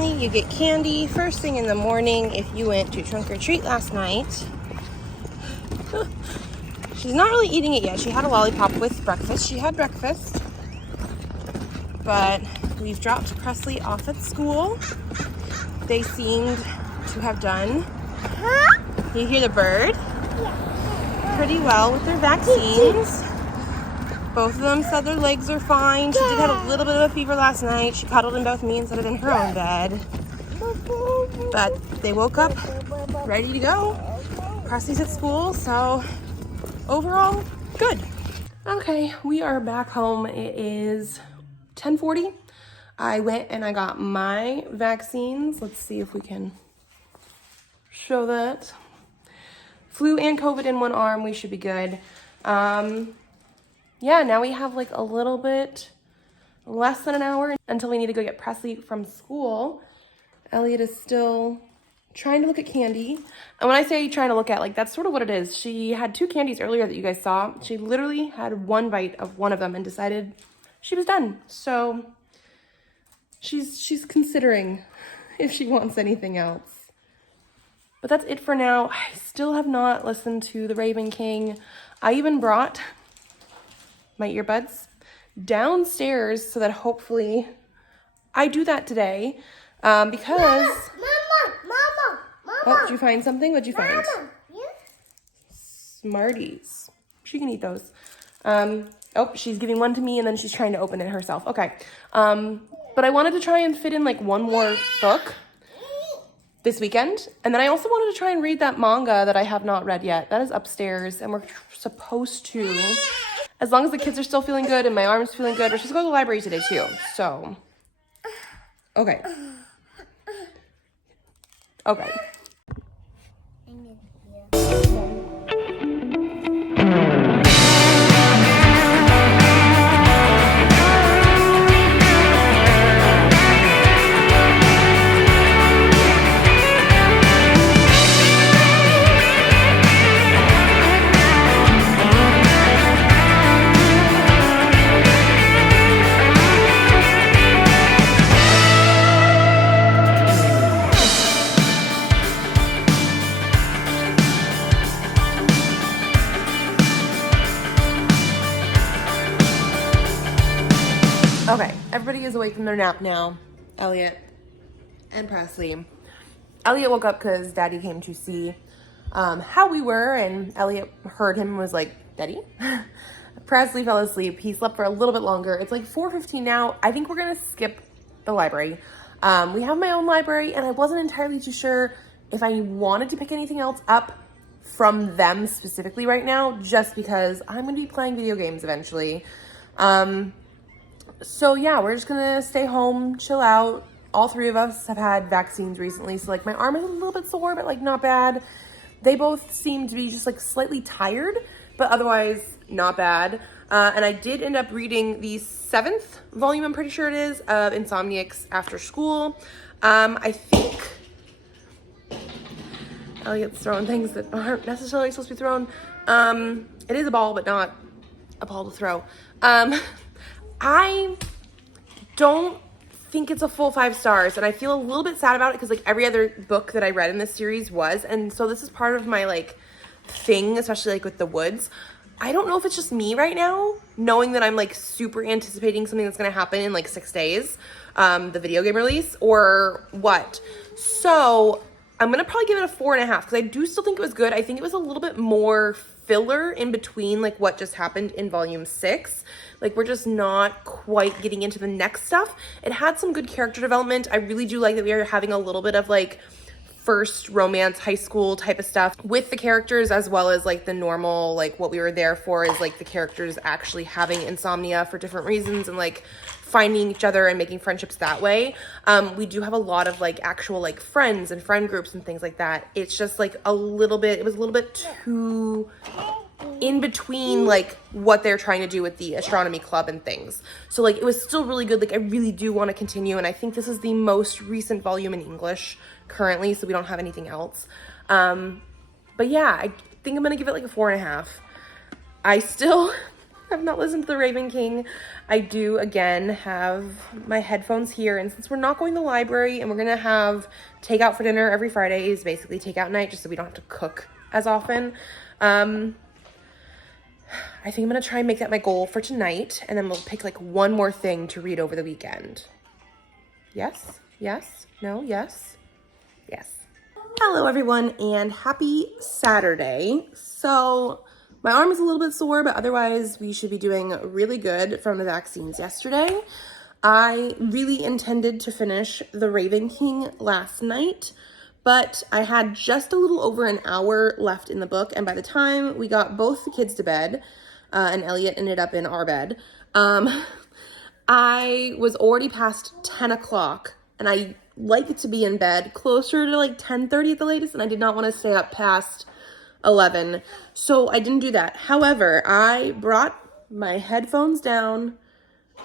apparently you get candy first thing in the morning if you went to trunk or treat last night. She's not really eating it yet. She had a lollipop with breakfast. She had breakfast. But we've dropped Presley off at school. They seemed to have done, you hear the bird? Pretty well with their vaccines. Both of them said their legs are fine. She did have a little bit of a fever last night. She cuddled in both me instead of in her own bed. But they woke up ready to go. Presley's at school, so overall, good. Okay, we are back home. It is 10:40. I went and I got my vaccines. Let's see if we can show that. Flu and COVID in one arm, we should be good. Yeah, now we have like a little bit less than an hour until we need to go get Presley from school. Elliot is still trying to look at candy. And when I say trying to look at, like, that's sort of what it is. She had 2 candies earlier that you guys saw. She literally had 1 bite of one of them and decided she was done. So she's considering if she wants anything else. But that's it for now. I still have not listened to The Raven King. I even brought my earbuds downstairs so that hopefully I do that today. Because... Mama. Oh, did you find something? What'd you find? Mama. Smarties. She can eat those. Oh, she's giving one to me and then she's trying to open it herself. Okay. But I wanted to try and fit in like one more book this weekend. And then I also wanted to try and read that manga that I have not read yet. That is upstairs and we're supposed to, as long as the kids are still feeling good and my arm's feeling good, we're supposed to go to the library today too. So, okay. Okay. Okay, everybody is awake from their nap now. Elliot and Presley. Elliot woke up because Daddy came to see how we were, and Elliot heard him and was like, Daddy? Presley fell asleep. He slept for a little bit longer. It's like 4:15 now. I think we're gonna skip the library. We have my own library, and I wasn't entirely too sure if I wanted to pick anything else up from them specifically right now, just because I'm gonna be playing video games eventually. So yeah, we're just gonna stay home, chill out. All 3 of us have had vaccines recently, so like my arm is a little bit sore, but like not bad. They both seem to be just like slightly tired, but otherwise not bad. And I did end up reading the 7th volume, I'm pretty sure it is, of Insomniacs After School. I think Elliot's throwing things that aren't necessarily supposed to be thrown. It is a ball, but not a ball to throw. I don't think it's a full 5 stars, and I feel a little bit sad about it because like every other book that I read in this series was, and so this is part of my like thing, especially like with The Woods. I don't know if it's just me right now, knowing that I'm like super anticipating something that's gonna happen in like 6 days, the video game release, or what. So I'm gonna probably give it a 4.5 because I do still think it was good. I think it was a little bit more filler in between like what just happened in volume 6. Like we're just not quite getting into the next stuff. It had some good character development. I really do like that we are having a little bit of like first romance, high school type of stuff with the characters, as well as like the normal, like what we were there for is like the characters actually having insomnia for different reasons and like finding each other and making friendships that way. We do have a lot of like actual like friends and friend groups and things like that. It's just like it was a little bit too in between like what they're trying to do with the astronomy club and things. So like it was still really good. Like I really do want to continue, and I think this is the most recent volume in English currently, so we don't have anything else. But yeah, I think I'm gonna give it like a 4.5. I still I've not listened to The Raven King. I do, again, have my headphones here, and since we're not going to the library and we're going to have takeout for dinner every Friday, is basically takeout night, just so we don't have to cook as often. I think I'm going to try and make that my goal for tonight, and then we'll pick like one more thing to read over the weekend. Yes? Yes? No? Yes? Yes. Hello, everyone, and happy Saturday. So my arm is a little bit sore, but otherwise we should be doing really good from the vaccines yesterday. I really intended to finish The Raven King last night, but I had just a little over an hour left in the book, and by the time we got both the kids to bed, and Elliot ended up in our bed, I was already past 10 o'clock, and I like it to be in bed closer to like 10:30 at the latest, and I did not want to stay up past 11, so I didn't do that. However, I brought my headphones down,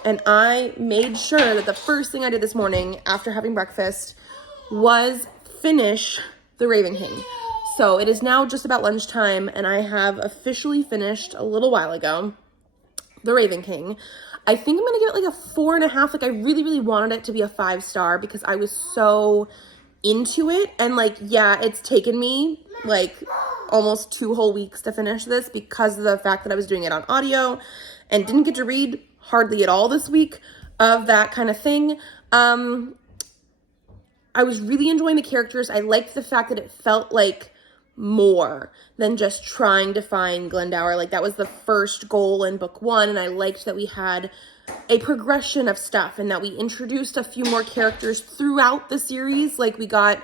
and I made sure that the first thing I did this morning after having breakfast was finish The Raven King. So it is now just about lunchtime, and I have officially finished a little while ago The Raven King. I think I'm gonna give it like a 4.5. Like, I really, really wanted it to be a 5-star because I was so into it. And like, yeah, it's taken me like almost 2 whole weeks to finish this because of the fact that I was doing it on audio and didn't get to read hardly at all this week of that kind of thing. I was really enjoying the characters. I liked the fact that it felt like more than just trying to find Glendower. Like, that was the first goal in book 1, and I liked that we had a progression of stuff and that we introduced a few more characters throughout the series. Like, we got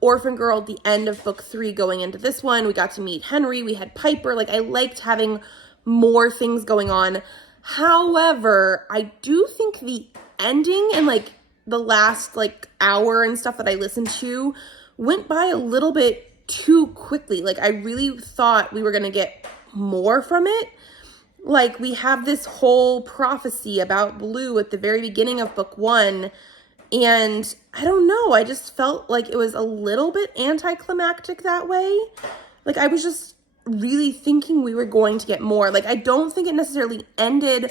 Orphan Girl at the end of book 3 going into this one. We got to meet Henry. We had Piper. Like, I liked having more things going on. However, I do think the ending and like the last like hour and stuff that I listened to went by a little bit too quickly. Like, I really thought we were going to get more from it. Like, we have this whole prophecy about Blue at the very beginning of book 1. And I don't know, I just felt like it was a little bit anticlimactic that way. Like, I was just really thinking we were going to get more. Like, I don't think it necessarily ended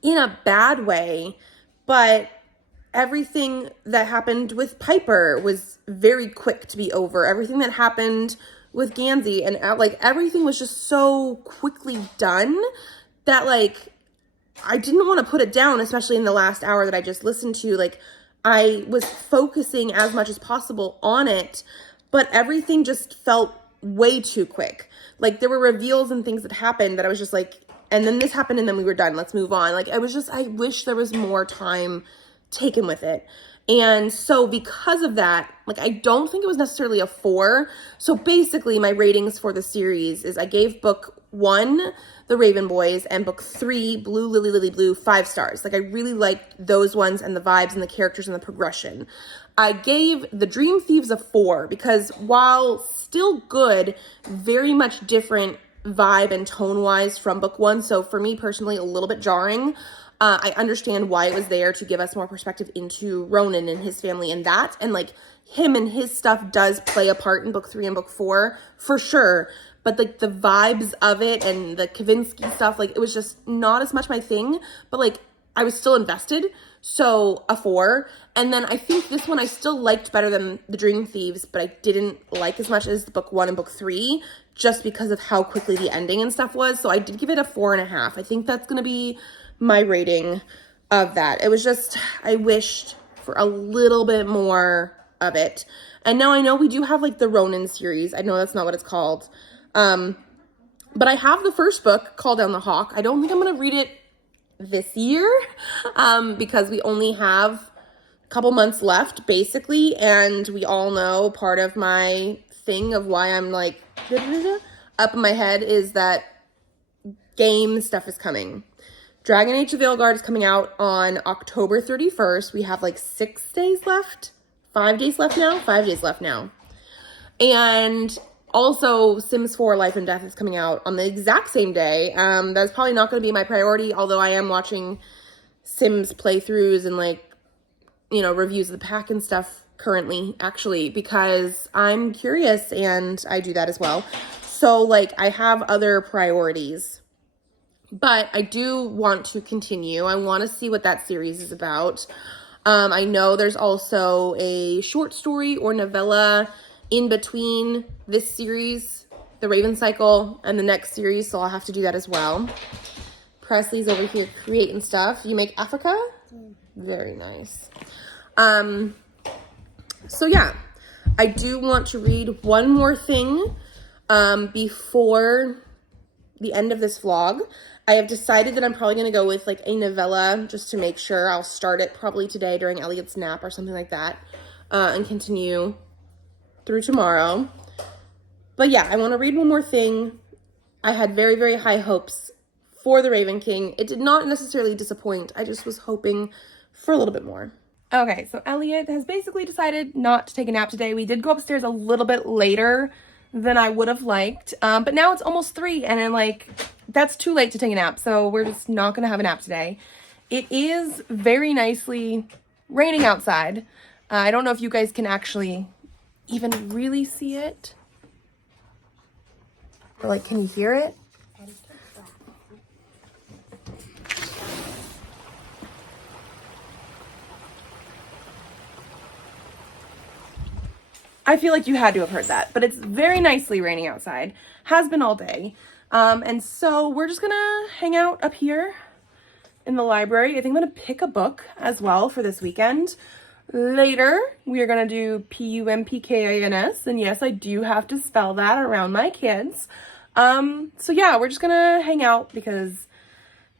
in a bad way, but everything that happened with Piper was very quick to be over. Everything that happened with Gansey and like everything was just so quickly done that like I didn't want to put it down, especially in the last hour that I just listened to. Like, I was focusing as much as possible on it, but everything just felt way too quick. Like, there were reveals and things that happened that I was just like, and then this happened and then we were done. Let's move on. Like, I wish there was more time taken with it. And so because of that, like, I don't think it was necessarily a 4. So basically my ratings for the series is I gave book 1, The Raven Boys, and book 3, Blue, Lily, Lily, Blue, 5 stars. Like, I really liked those ones and the vibes and the characters and the progression. I gave The Dream Thieves a 4 because while still good, very much different vibe and tone-wise from book 1. So for me personally, a little bit jarring. I understand why it was there to give us more perspective into Ronan and his family and that. And like, him and his stuff does play a part in book 3 and book 4 for sure. But like the vibes of it and the Kavinsky stuff, like, it was just not as much my thing, but like I was still invested. So a 4. And then I think this one I still liked better than The Dream Thieves, but I didn't like as much as book 1 and book 3 just because of how quickly the ending and stuff was. So I did give it a 4.5. I think that's going to be my rating of that. It was just, I wished for a little bit more of it. And now I know we do have like the Ronin series. I know that's not what it's called. But I have the first book, Call Down the Hawk. I don't think I'm going to read it this year, because we only have a couple months left basically. And we all know part of my thing of why I'm like up in my head is that game stuff is coming. Dragon Age of Veilguard is coming out on October 31st. We have like 6 days left. 5 days left now? 5 days left now. And also Sims 4 Life and Death is coming out on the exact same day. That's probably not going to be my priority, although I am watching Sims playthroughs and like, reviews of the pack and stuff currently, actually, because I'm curious and I do that as well. So like, I have other priorities But I do want to continue. I want to see what that series is about. I know there's also a short story or novella in between this series, The Raven Cycle, and the next series, so I'll have to do that as well. Presley's over here creating stuff. You make Africa? Very nice. So yeah, I do want to read one more thing before the end of this vlog. I have decided that I'm probably going to go with like a novella just to make sure. I'll start it probably today during Elliot's nap or something like that, and continue through tomorrow. But yeah, I want to read one more thing. I had very, very high hopes for The Raven King. It did not necessarily disappoint. I just was hoping for a little bit more. Okay, so Elliot has basically decided not to take a nap today. We did go upstairs a little bit later than I would have liked, but now it's almost 3, and then like that's too late to take a nap, so we're just not gonna have a nap today. It is very nicely raining outside. I don't know if you guys can actually even really see it, or like, can you hear it? I feel like you had to have heard that, but it's very nicely raining outside. Has been all day. And so we're just gonna hang out up here in the library. I think I'm gonna pick a book as well for this weekend. Later, we are gonna do Pumpkins, and yes, I do have to spell that around my kids. So yeah, we're just gonna hang out because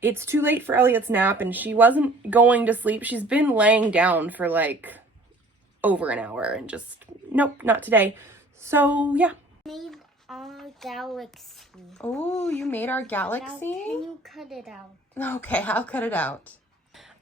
it's too late for Elliot's nap, and she wasn't going to sleep. She's been laying down for like over an hour and just, nope, not today. So yeah. Made our galaxy. Oh, you made our Now, galaxy? can you cut it out? Okay, I'll cut it out.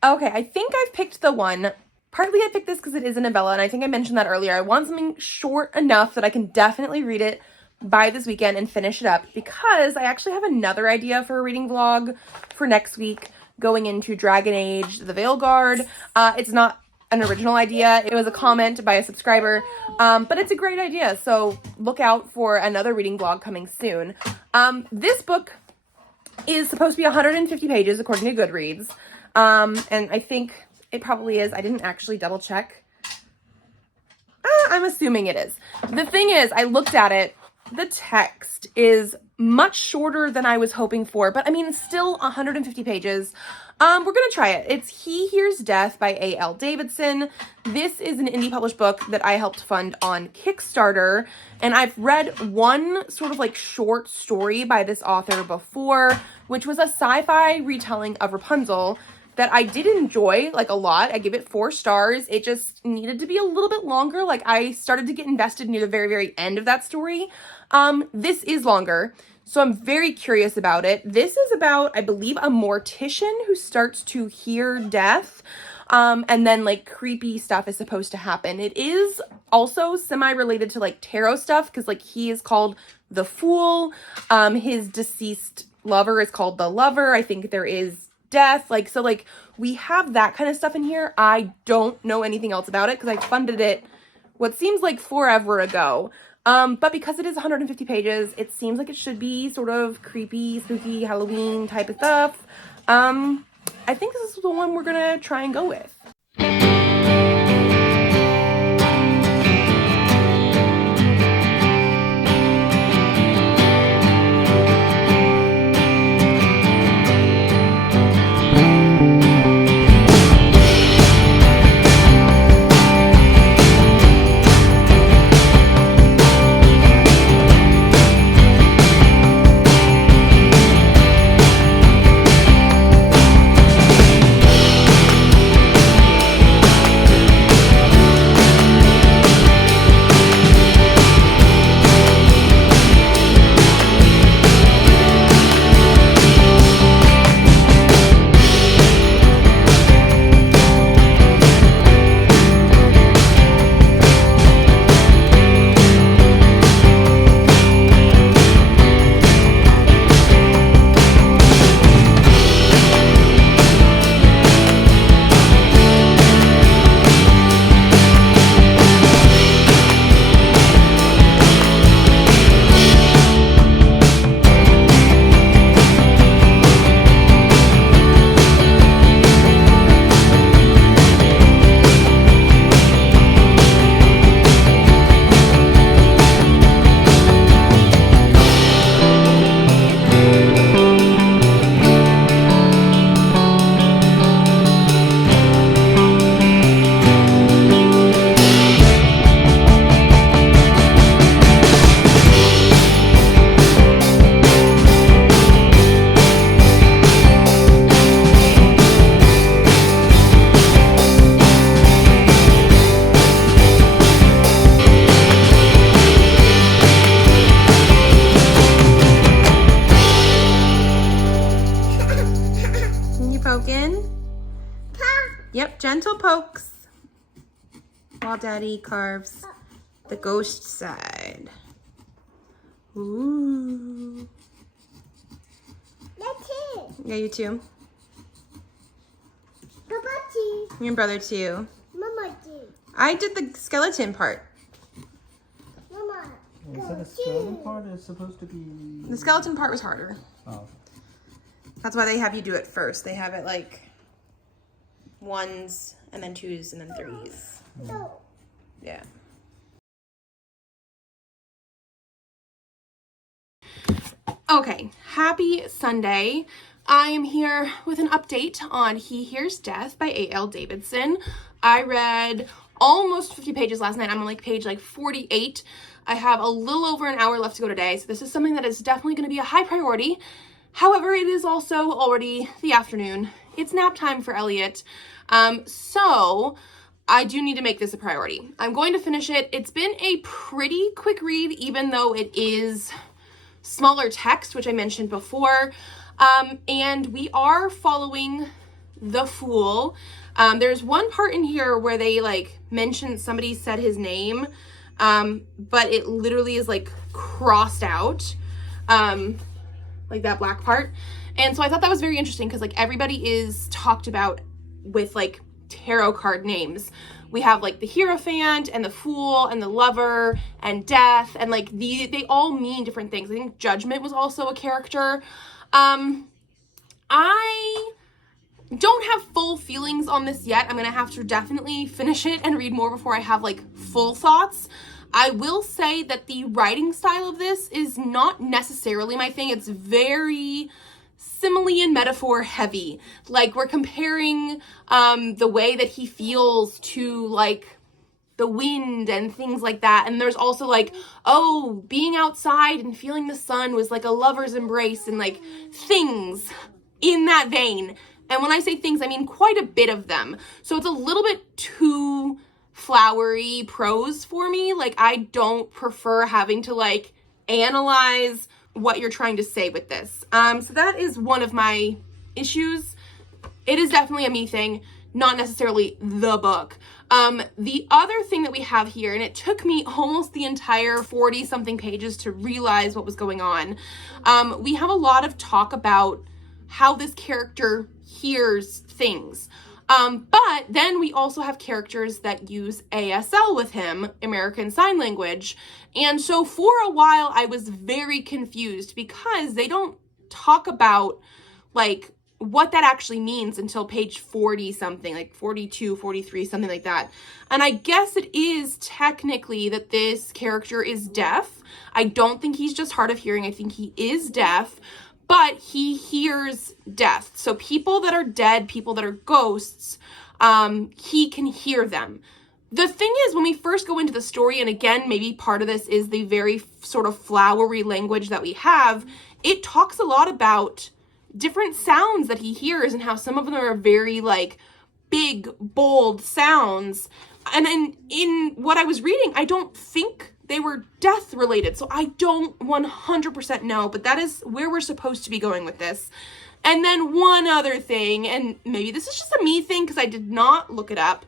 Okay, I think I've picked the one. Partly I picked this because it is a novella, and I think I mentioned that earlier. I want something short enough that I can definitely read it by this weekend and finish it up, because I actually have another idea for a reading vlog for next week going into Dragon Age, The Veil Guard. It's not an original idea. It was a comment by a subscriber, but it's a great idea. So look out for another reading vlog coming soon. This book is supposed to be 150 pages according to Goodreads. And I think it probably is. I didn't actually double check. I'm assuming it is. The thing is, I looked at it. The text is much shorter than I was hoping for, but I mean, it's still 150 pages. We're gonna try it. It's He Hears Death by A.L. Davidson. This is an indie published book that I helped fund on Kickstarter, and I've read one sort of like short story by this author before, which was a sci-fi retelling of Rapunzel that I did enjoy like a lot. I give it 4 stars. It just needed to be a little bit longer. Like, I started to get invested near the very, very end of that story. This is longer, so I'm very curious about it. This is about, I believe, a mortician who starts to hear death, and then like creepy stuff is supposed to happen. It is also semi-related to like tarot stuff, because like he is called the Fool. His deceased lover is called the Lover. I think there is death, like, so like we have that kind of stuff in here. I don't know anything else about it because I funded it what seems like forever ago. But because it is 150 pages, it seems like it should be sort of creepy, spooky, Halloween type of stuff. I think this is the one we're gonna try and go with. gentle pokes while Daddy carves the ghost side. Ooh. That's it. Yeah, you too. Papa too. Your brother too. Mama too. I did the skeleton part. Mama. Is that a skeleton part? It's supposed to be. The skeleton part was harder. Oh. That's why they have you do it first. They have it like 1s and then 2s and then 3s. No. Yeah. Okay, happy Sunday. I am here with an update on He Hears Death by A.L. Davidson. I read almost 50 pages last night. I'm on like page 48. I have a little over an hour left to go today, so this is something that is definitely going to be a high priority. However, it is also already the afternoon. It's nap time for Elliot. So I do need to make this a priority. I'm going to finish it. It's been a pretty quick read, even though it is smaller text, which I mentioned before. And we are following the Fool. There's one part in here where they mention somebody said his name, but it literally is crossed out, like that black part. And so I thought that was very interesting because everybody is talked about with tarot card names. We have the Hierophant and the Fool and the Lover and Death, and they all mean different things. I think Judgment was also a character. I don't have full feelings on this yet. I'm gonna have to definitely finish it and read more before I have full thoughts. I will say that the writing style of this is not necessarily my thing. It's very simile and metaphor heavy. We're comparing the way that he feels to the wind and things like that. And there's also oh, being outside and feeling the sun was like a lover's embrace, and things in that vein. And when I say things, I mean quite a bit of them. So it's a little bit too flowery prose for me. I don't prefer having to analyze what you're trying to say with this. So that is one of my issues. It is definitely a me thing, not necessarily the book. The other thing that we have here, and it took me almost the entire 40 something pages to realize what was going on. We have a lot of talk about how this character hears things. But then we also have characters that use ASL with him, American Sign Language. And so for a while I was very confused because they don't talk about what that actually means until page 40 something, 42, 43, something like that. And I guess it is technically that this character is deaf. I don't think he's just hard of hearing. I think he is deaf. But he hears death. So people that are dead, people that are ghosts, he can hear them. The thing is, when we first go into the story, and again, maybe part of this is the very sort of flowery language that we have, it talks a lot about different sounds that he hears and how some of them are very big, bold sounds. And then in what I was reading, I don't think they were death related. So I don't 100% know, but that is where we're supposed to be going with this. And then one other thing, and maybe this is just a me thing because I did not look it up.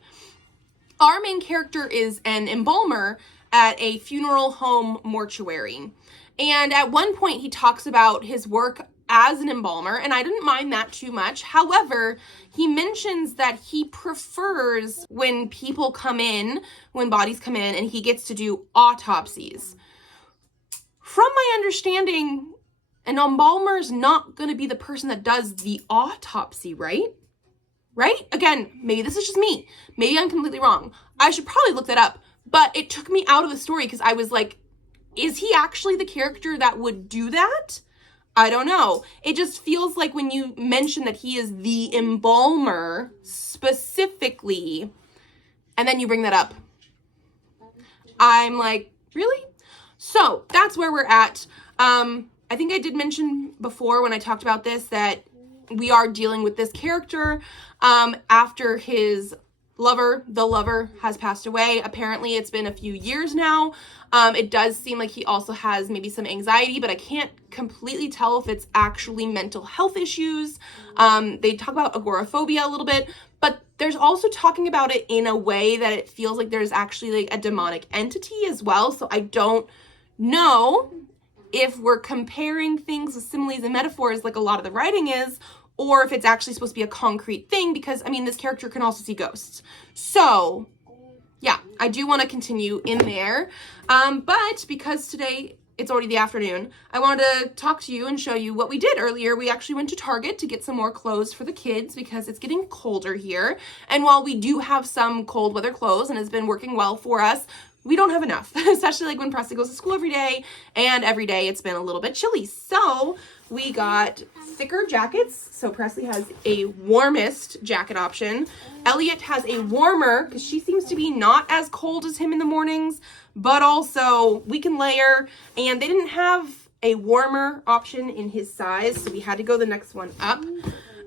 Our main character is an embalmer at a funeral home mortuary. And at one point he talks about his work as an embalmer, and I didn't mind that too much. However, he mentions that he prefers when people come in, when bodies come in, and he gets to do autopsies. From my understanding, an embalmer's not going to be the person that does the autopsy, right? Right? Again, maybe this is just me. Maybe I'm completely wrong. I should probably look that up, but it took me out of the story because I was like, is he actually the character that would do that? I don't know. It just feels like when you mention that he is the embalmer specifically, and then you bring that up, I'm like, really? So that's where we're at. I think I did mention before when I talked about this that we are dealing with this character after his lover, the lover, has passed away. Apparently it's been a few years now. It does seem like he also has maybe some anxiety, but I can't completely tell if it's actually mental health issues. They talk about agoraphobia a little bit, but there's also talking about it in a way that it feels like there's actually like a demonic entity as well. So I don't know if we're comparing things with similes and metaphors like a lot of the writing is, or if it's actually supposed to be a concrete thing, because I mean, this character can also see ghosts. So yeah, I do want to continue in there. But because today it's already the afternoon, I wanted to talk to you and show you what we did earlier. We actually went to Target to get some more clothes for the kids because it's getting colder here. And while we do have some cold weather clothes and it's been working well for us, we don't have enough, especially like when Presley goes to school every day, and every day it's been a little bit chilly. So we got thicker jackets. So Presley has a warmest jacket option. Elliot has a warmer because she seems to be not as cold as him in the mornings, but also we can layer, and they didn't have a warmer option in his size, so we had to go the next one up.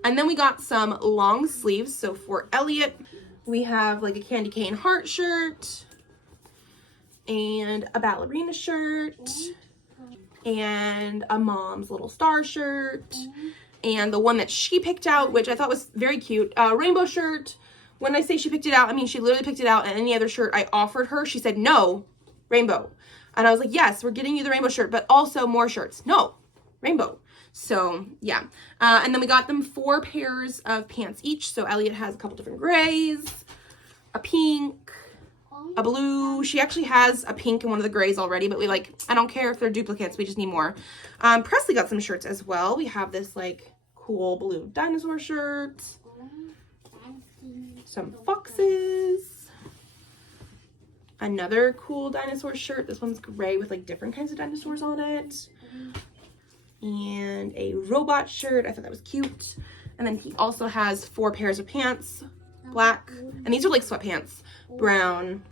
And then we got some long sleeves. So for Elliot, we have like a candy cane heart shirt and a ballerina shirt and a mom's little star shirt and the one that she picked out, which I thought was very cute, rainbow shirt. When I say she picked it out, I mean she literally picked it out, and any other shirt I offered her, she said no, rainbow. And I was like, yes, we're getting you the rainbow shirt, but also more shirts. No, rainbow. So yeah, and then we got them 4 pairs of pants each. So Elliot has a couple different grays, a pink, a blue. She actually has a pink and one of the grays already, but I don't care if they're duplicates, we just need more. Presley got some shirts as well. We have this like cool blue dinosaur shirt, some foxes, another cool dinosaur shirt. This one's gray with like different kinds of dinosaurs on it, and a robot shirt. I thought that was cute. And then he also has 4 pairs of pants, black, and these are like sweatpants, brown,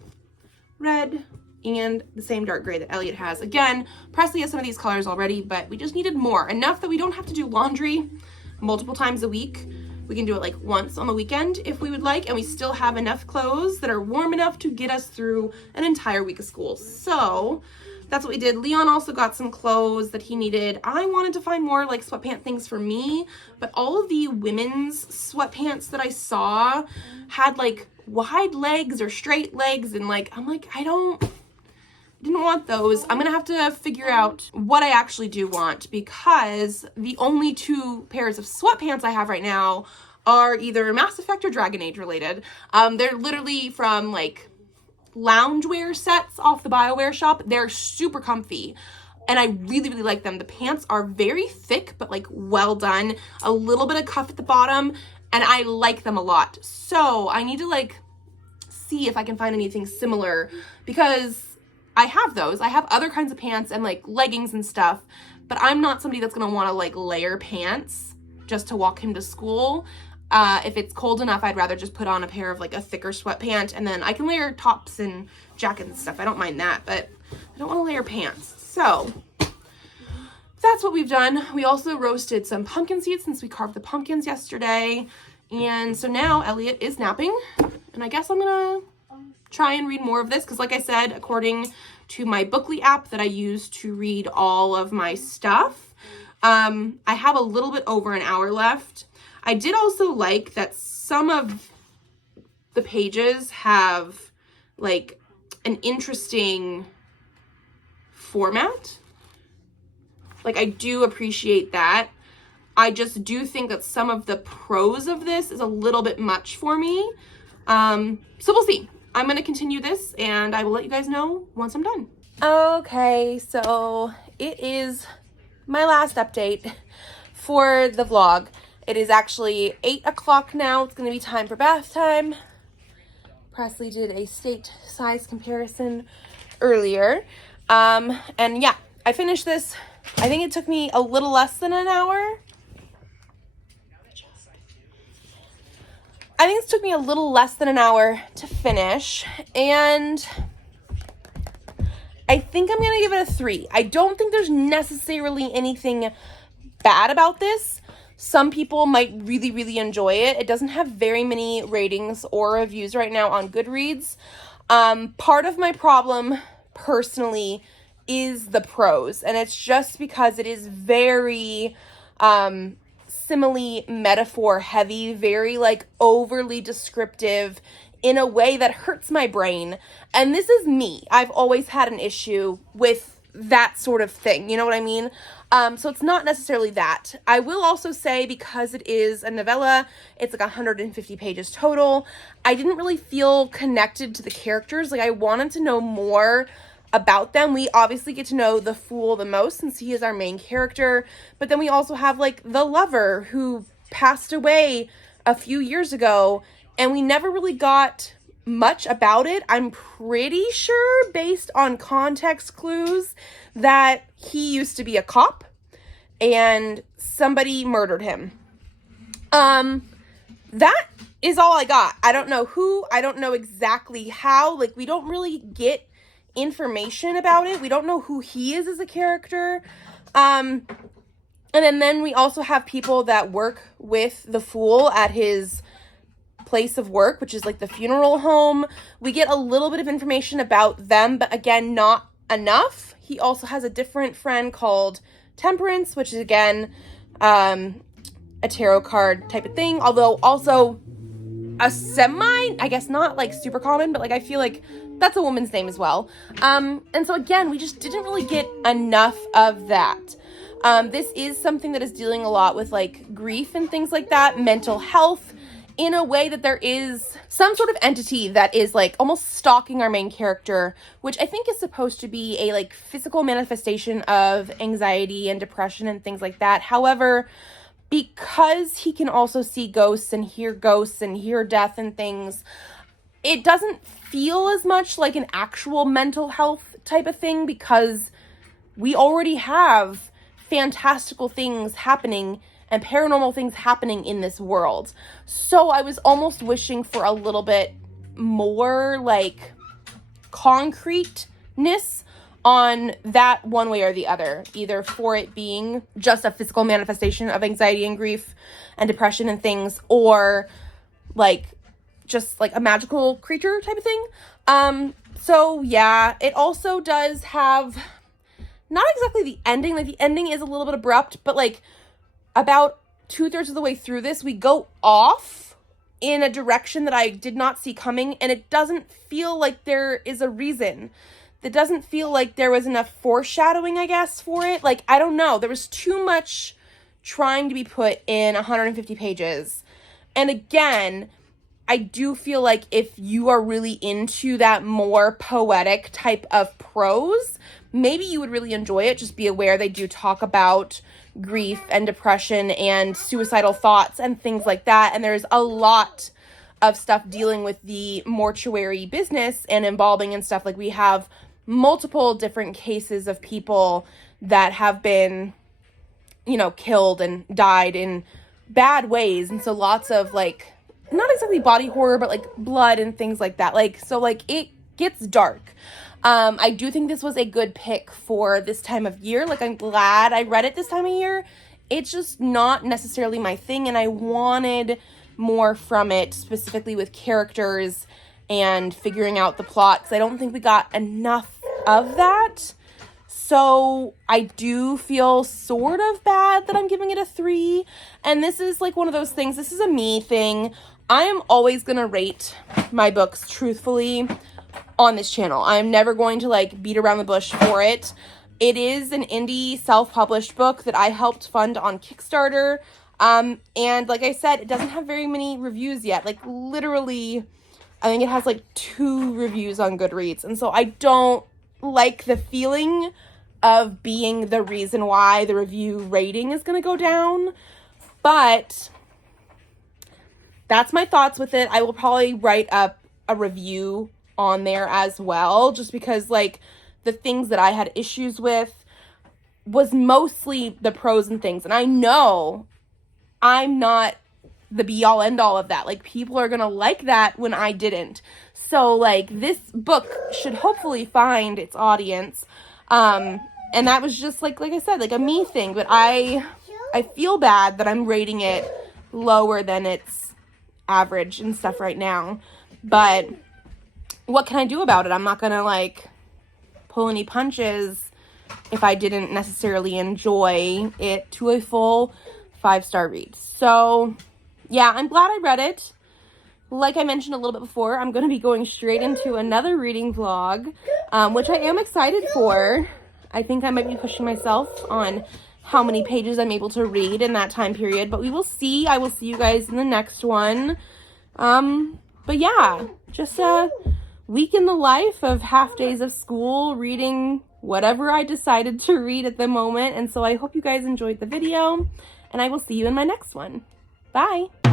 red, and the same dark gray that Elliot has. Again, Presley has some of these colors already, but we just needed more. Enough that we don't have to do laundry multiple times a week. We can do it like once on the weekend if we would like, and we still have enough clothes that are warm enough to get us through an entire week of school. So that's what we did. Leon also got some clothes that he needed. I wanted to find more like sweatpant things for me, but all of the women's sweatpants that I saw had like wide legs or straight legs, and like I'm like, didn't want those. I'm gonna have to figure out what I actually do want, because the only 2 pairs of sweatpants I have right now are either Mass Effect or Dragon Age related. They're literally from like loungewear sets off the BioWare shop. They're super comfy and I really, really like them. The pants are very thick, but like well done, a little bit of cuff at the bottom, and I like them a lot. So I need to like see if I can find anything similar, because I have those. I have other kinds of pants and like leggings and stuff, but I'm not somebody that's gonna wanna like layer pants just to walk him to school. If it's cold enough, I'd rather just put on a pair of like a thicker sweatpant, and then I can layer tops and jackets and stuff. I don't mind that, but I don't want to layer pants. So that's what we've done. We also roasted some pumpkin seeds since we carved the pumpkins yesterday. And so now Elliot is napping, and I guess I'm gonna try and read more of this, because like I said, according to my Bookly app that I use to read all of my stuff, I have a little bit over an hour left. I did also like that some of the pages have like an interesting format. Like I do appreciate that. I just do think that some of the prose of this is a little bit much for me. So we'll see. I'm going to continue this and I will let you guys know once I'm done. Okay, so it is my last update for the vlog. It is actually 8 o'clock now. It's going to be time for bath time. Presley did a state size comparison earlier. And yeah, I finished this. I think it took me a little less than an hour. I think it took me a little less than an hour to finish, and I think I'm going to give it a 3. I don't think there's necessarily anything bad about this. Some people might really, really enjoy it. It doesn't have very many ratings or reviews right now on Goodreads. Part of my problem, personally, is the prose, and it's just because it is very simile, metaphor heavy, very like overly descriptive in a way that hurts my brain. And this is me. I've always had an issue with that sort of thing. You know what I mean? So it's not necessarily that. I will also say, because it is a novella, it's like 150 pages total, I didn't really feel connected to the characters. Like, I wanted to know more about them. We obviously get to know the fool the most since he is our main character, but then we also have like the lover who passed away a few years ago, and we never really got much about it. I'm pretty sure, based on context clues, that he used to be a cop and somebody murdered him. That is all I got. I don't know who, I don't know exactly how. Like, we don't really get information about it. We don't know who he is as a character. And then we also have people that work with the fool at his place of work, which is like the funeral home. We get a little bit of information about them, but again, not enough. He also has a different friend called Temperance, which is again a tarot card type of thing, although also a semi, I guess not like super common, but like I feel like that's a woman's name as well. And so again, we just didn't really get enough of that. This is something that is dealing a lot with like grief and things like that, mental health, in a way that there is some sort of entity that is like almost stalking our main character, which I think is supposed to be a like physical manifestation of anxiety and depression and things like that. However, because he can also see ghosts and hear death and things, it doesn't feel as much like an actual mental health type of thing, because we already have fantastical things happening and paranormal things happening in this world. So I was almost wishing for a little bit more like concreteness on that one way or the other, either for it being just a physical manifestation of anxiety and grief and depression and things, or like just like a magical creature type of thing. So yeah, it also does have not exactly the ending. Like, the ending is a little bit abrupt, but like about 2/3 of the way through this, we go off in a direction that I did not see coming, and it doesn't feel like there is a reason. It doesn't feel like there was enough foreshadowing, I guess, for it. Like, I don't know. There was too much trying to be put in 150 pages. And again, I do feel like if you are really into that more poetic type of prose, maybe you would really enjoy it. Just be aware they do talk about grief and depression and suicidal thoughts and things like that. And there's a lot of stuff dealing with the mortuary business and embalming and stuff. Like, we have multiple different cases of people that have been, you know, killed and died in bad ways. And so lots of like, not exactly body horror, but like blood and things like that. Like, so like it gets dark. I do think this was a good pick for this time of year. Like, I'm glad I read it this time of year. It's just not necessarily my thing, and I wanted more from it, specifically with characters and figuring out the plot, because I don't think we got enough of that. So I do feel sort of bad that I'm giving it a 3. And this is like one of those things, this is a me thing. I am always going to rate my books truthfully on this channel. I'm never going to like beat around the bush for it. It is an indie self-published book that I helped fund on Kickstarter. And like I said, it doesn't have very many reviews yet. Like, literally, I think it has like 2 reviews on Goodreads. And so I don't like the feeling of being the reason why the review rating is going to go down. But that's my thoughts with it. I will probably write up a review on there as well, just because like the things that I had issues with was mostly the pros and things. And I know I'm not the be all end all of that. Like, people are gonna like that when I didn't. So like, this book should hopefully find its audience. And that was just like I said, like a me thing. But I feel bad that I'm rating it lower than its average and stuff right now. But what can I do about it? I'm not gonna like pull any punches if I didn't necessarily enjoy it to a full 5-star read. So yeah, I'm glad I read it. Like I mentioned a little bit before, I'm going to be going straight into another reading vlog, which I am excited for. I think I might be pushing myself on how many pages I'm able to read in that time period, but we will see. I will see you guys in the next one. But yeah, just a week in the life of half days of school, reading whatever I decided to read at the moment. And so I hope you guys enjoyed the video, and I will see you in my next one. Bye.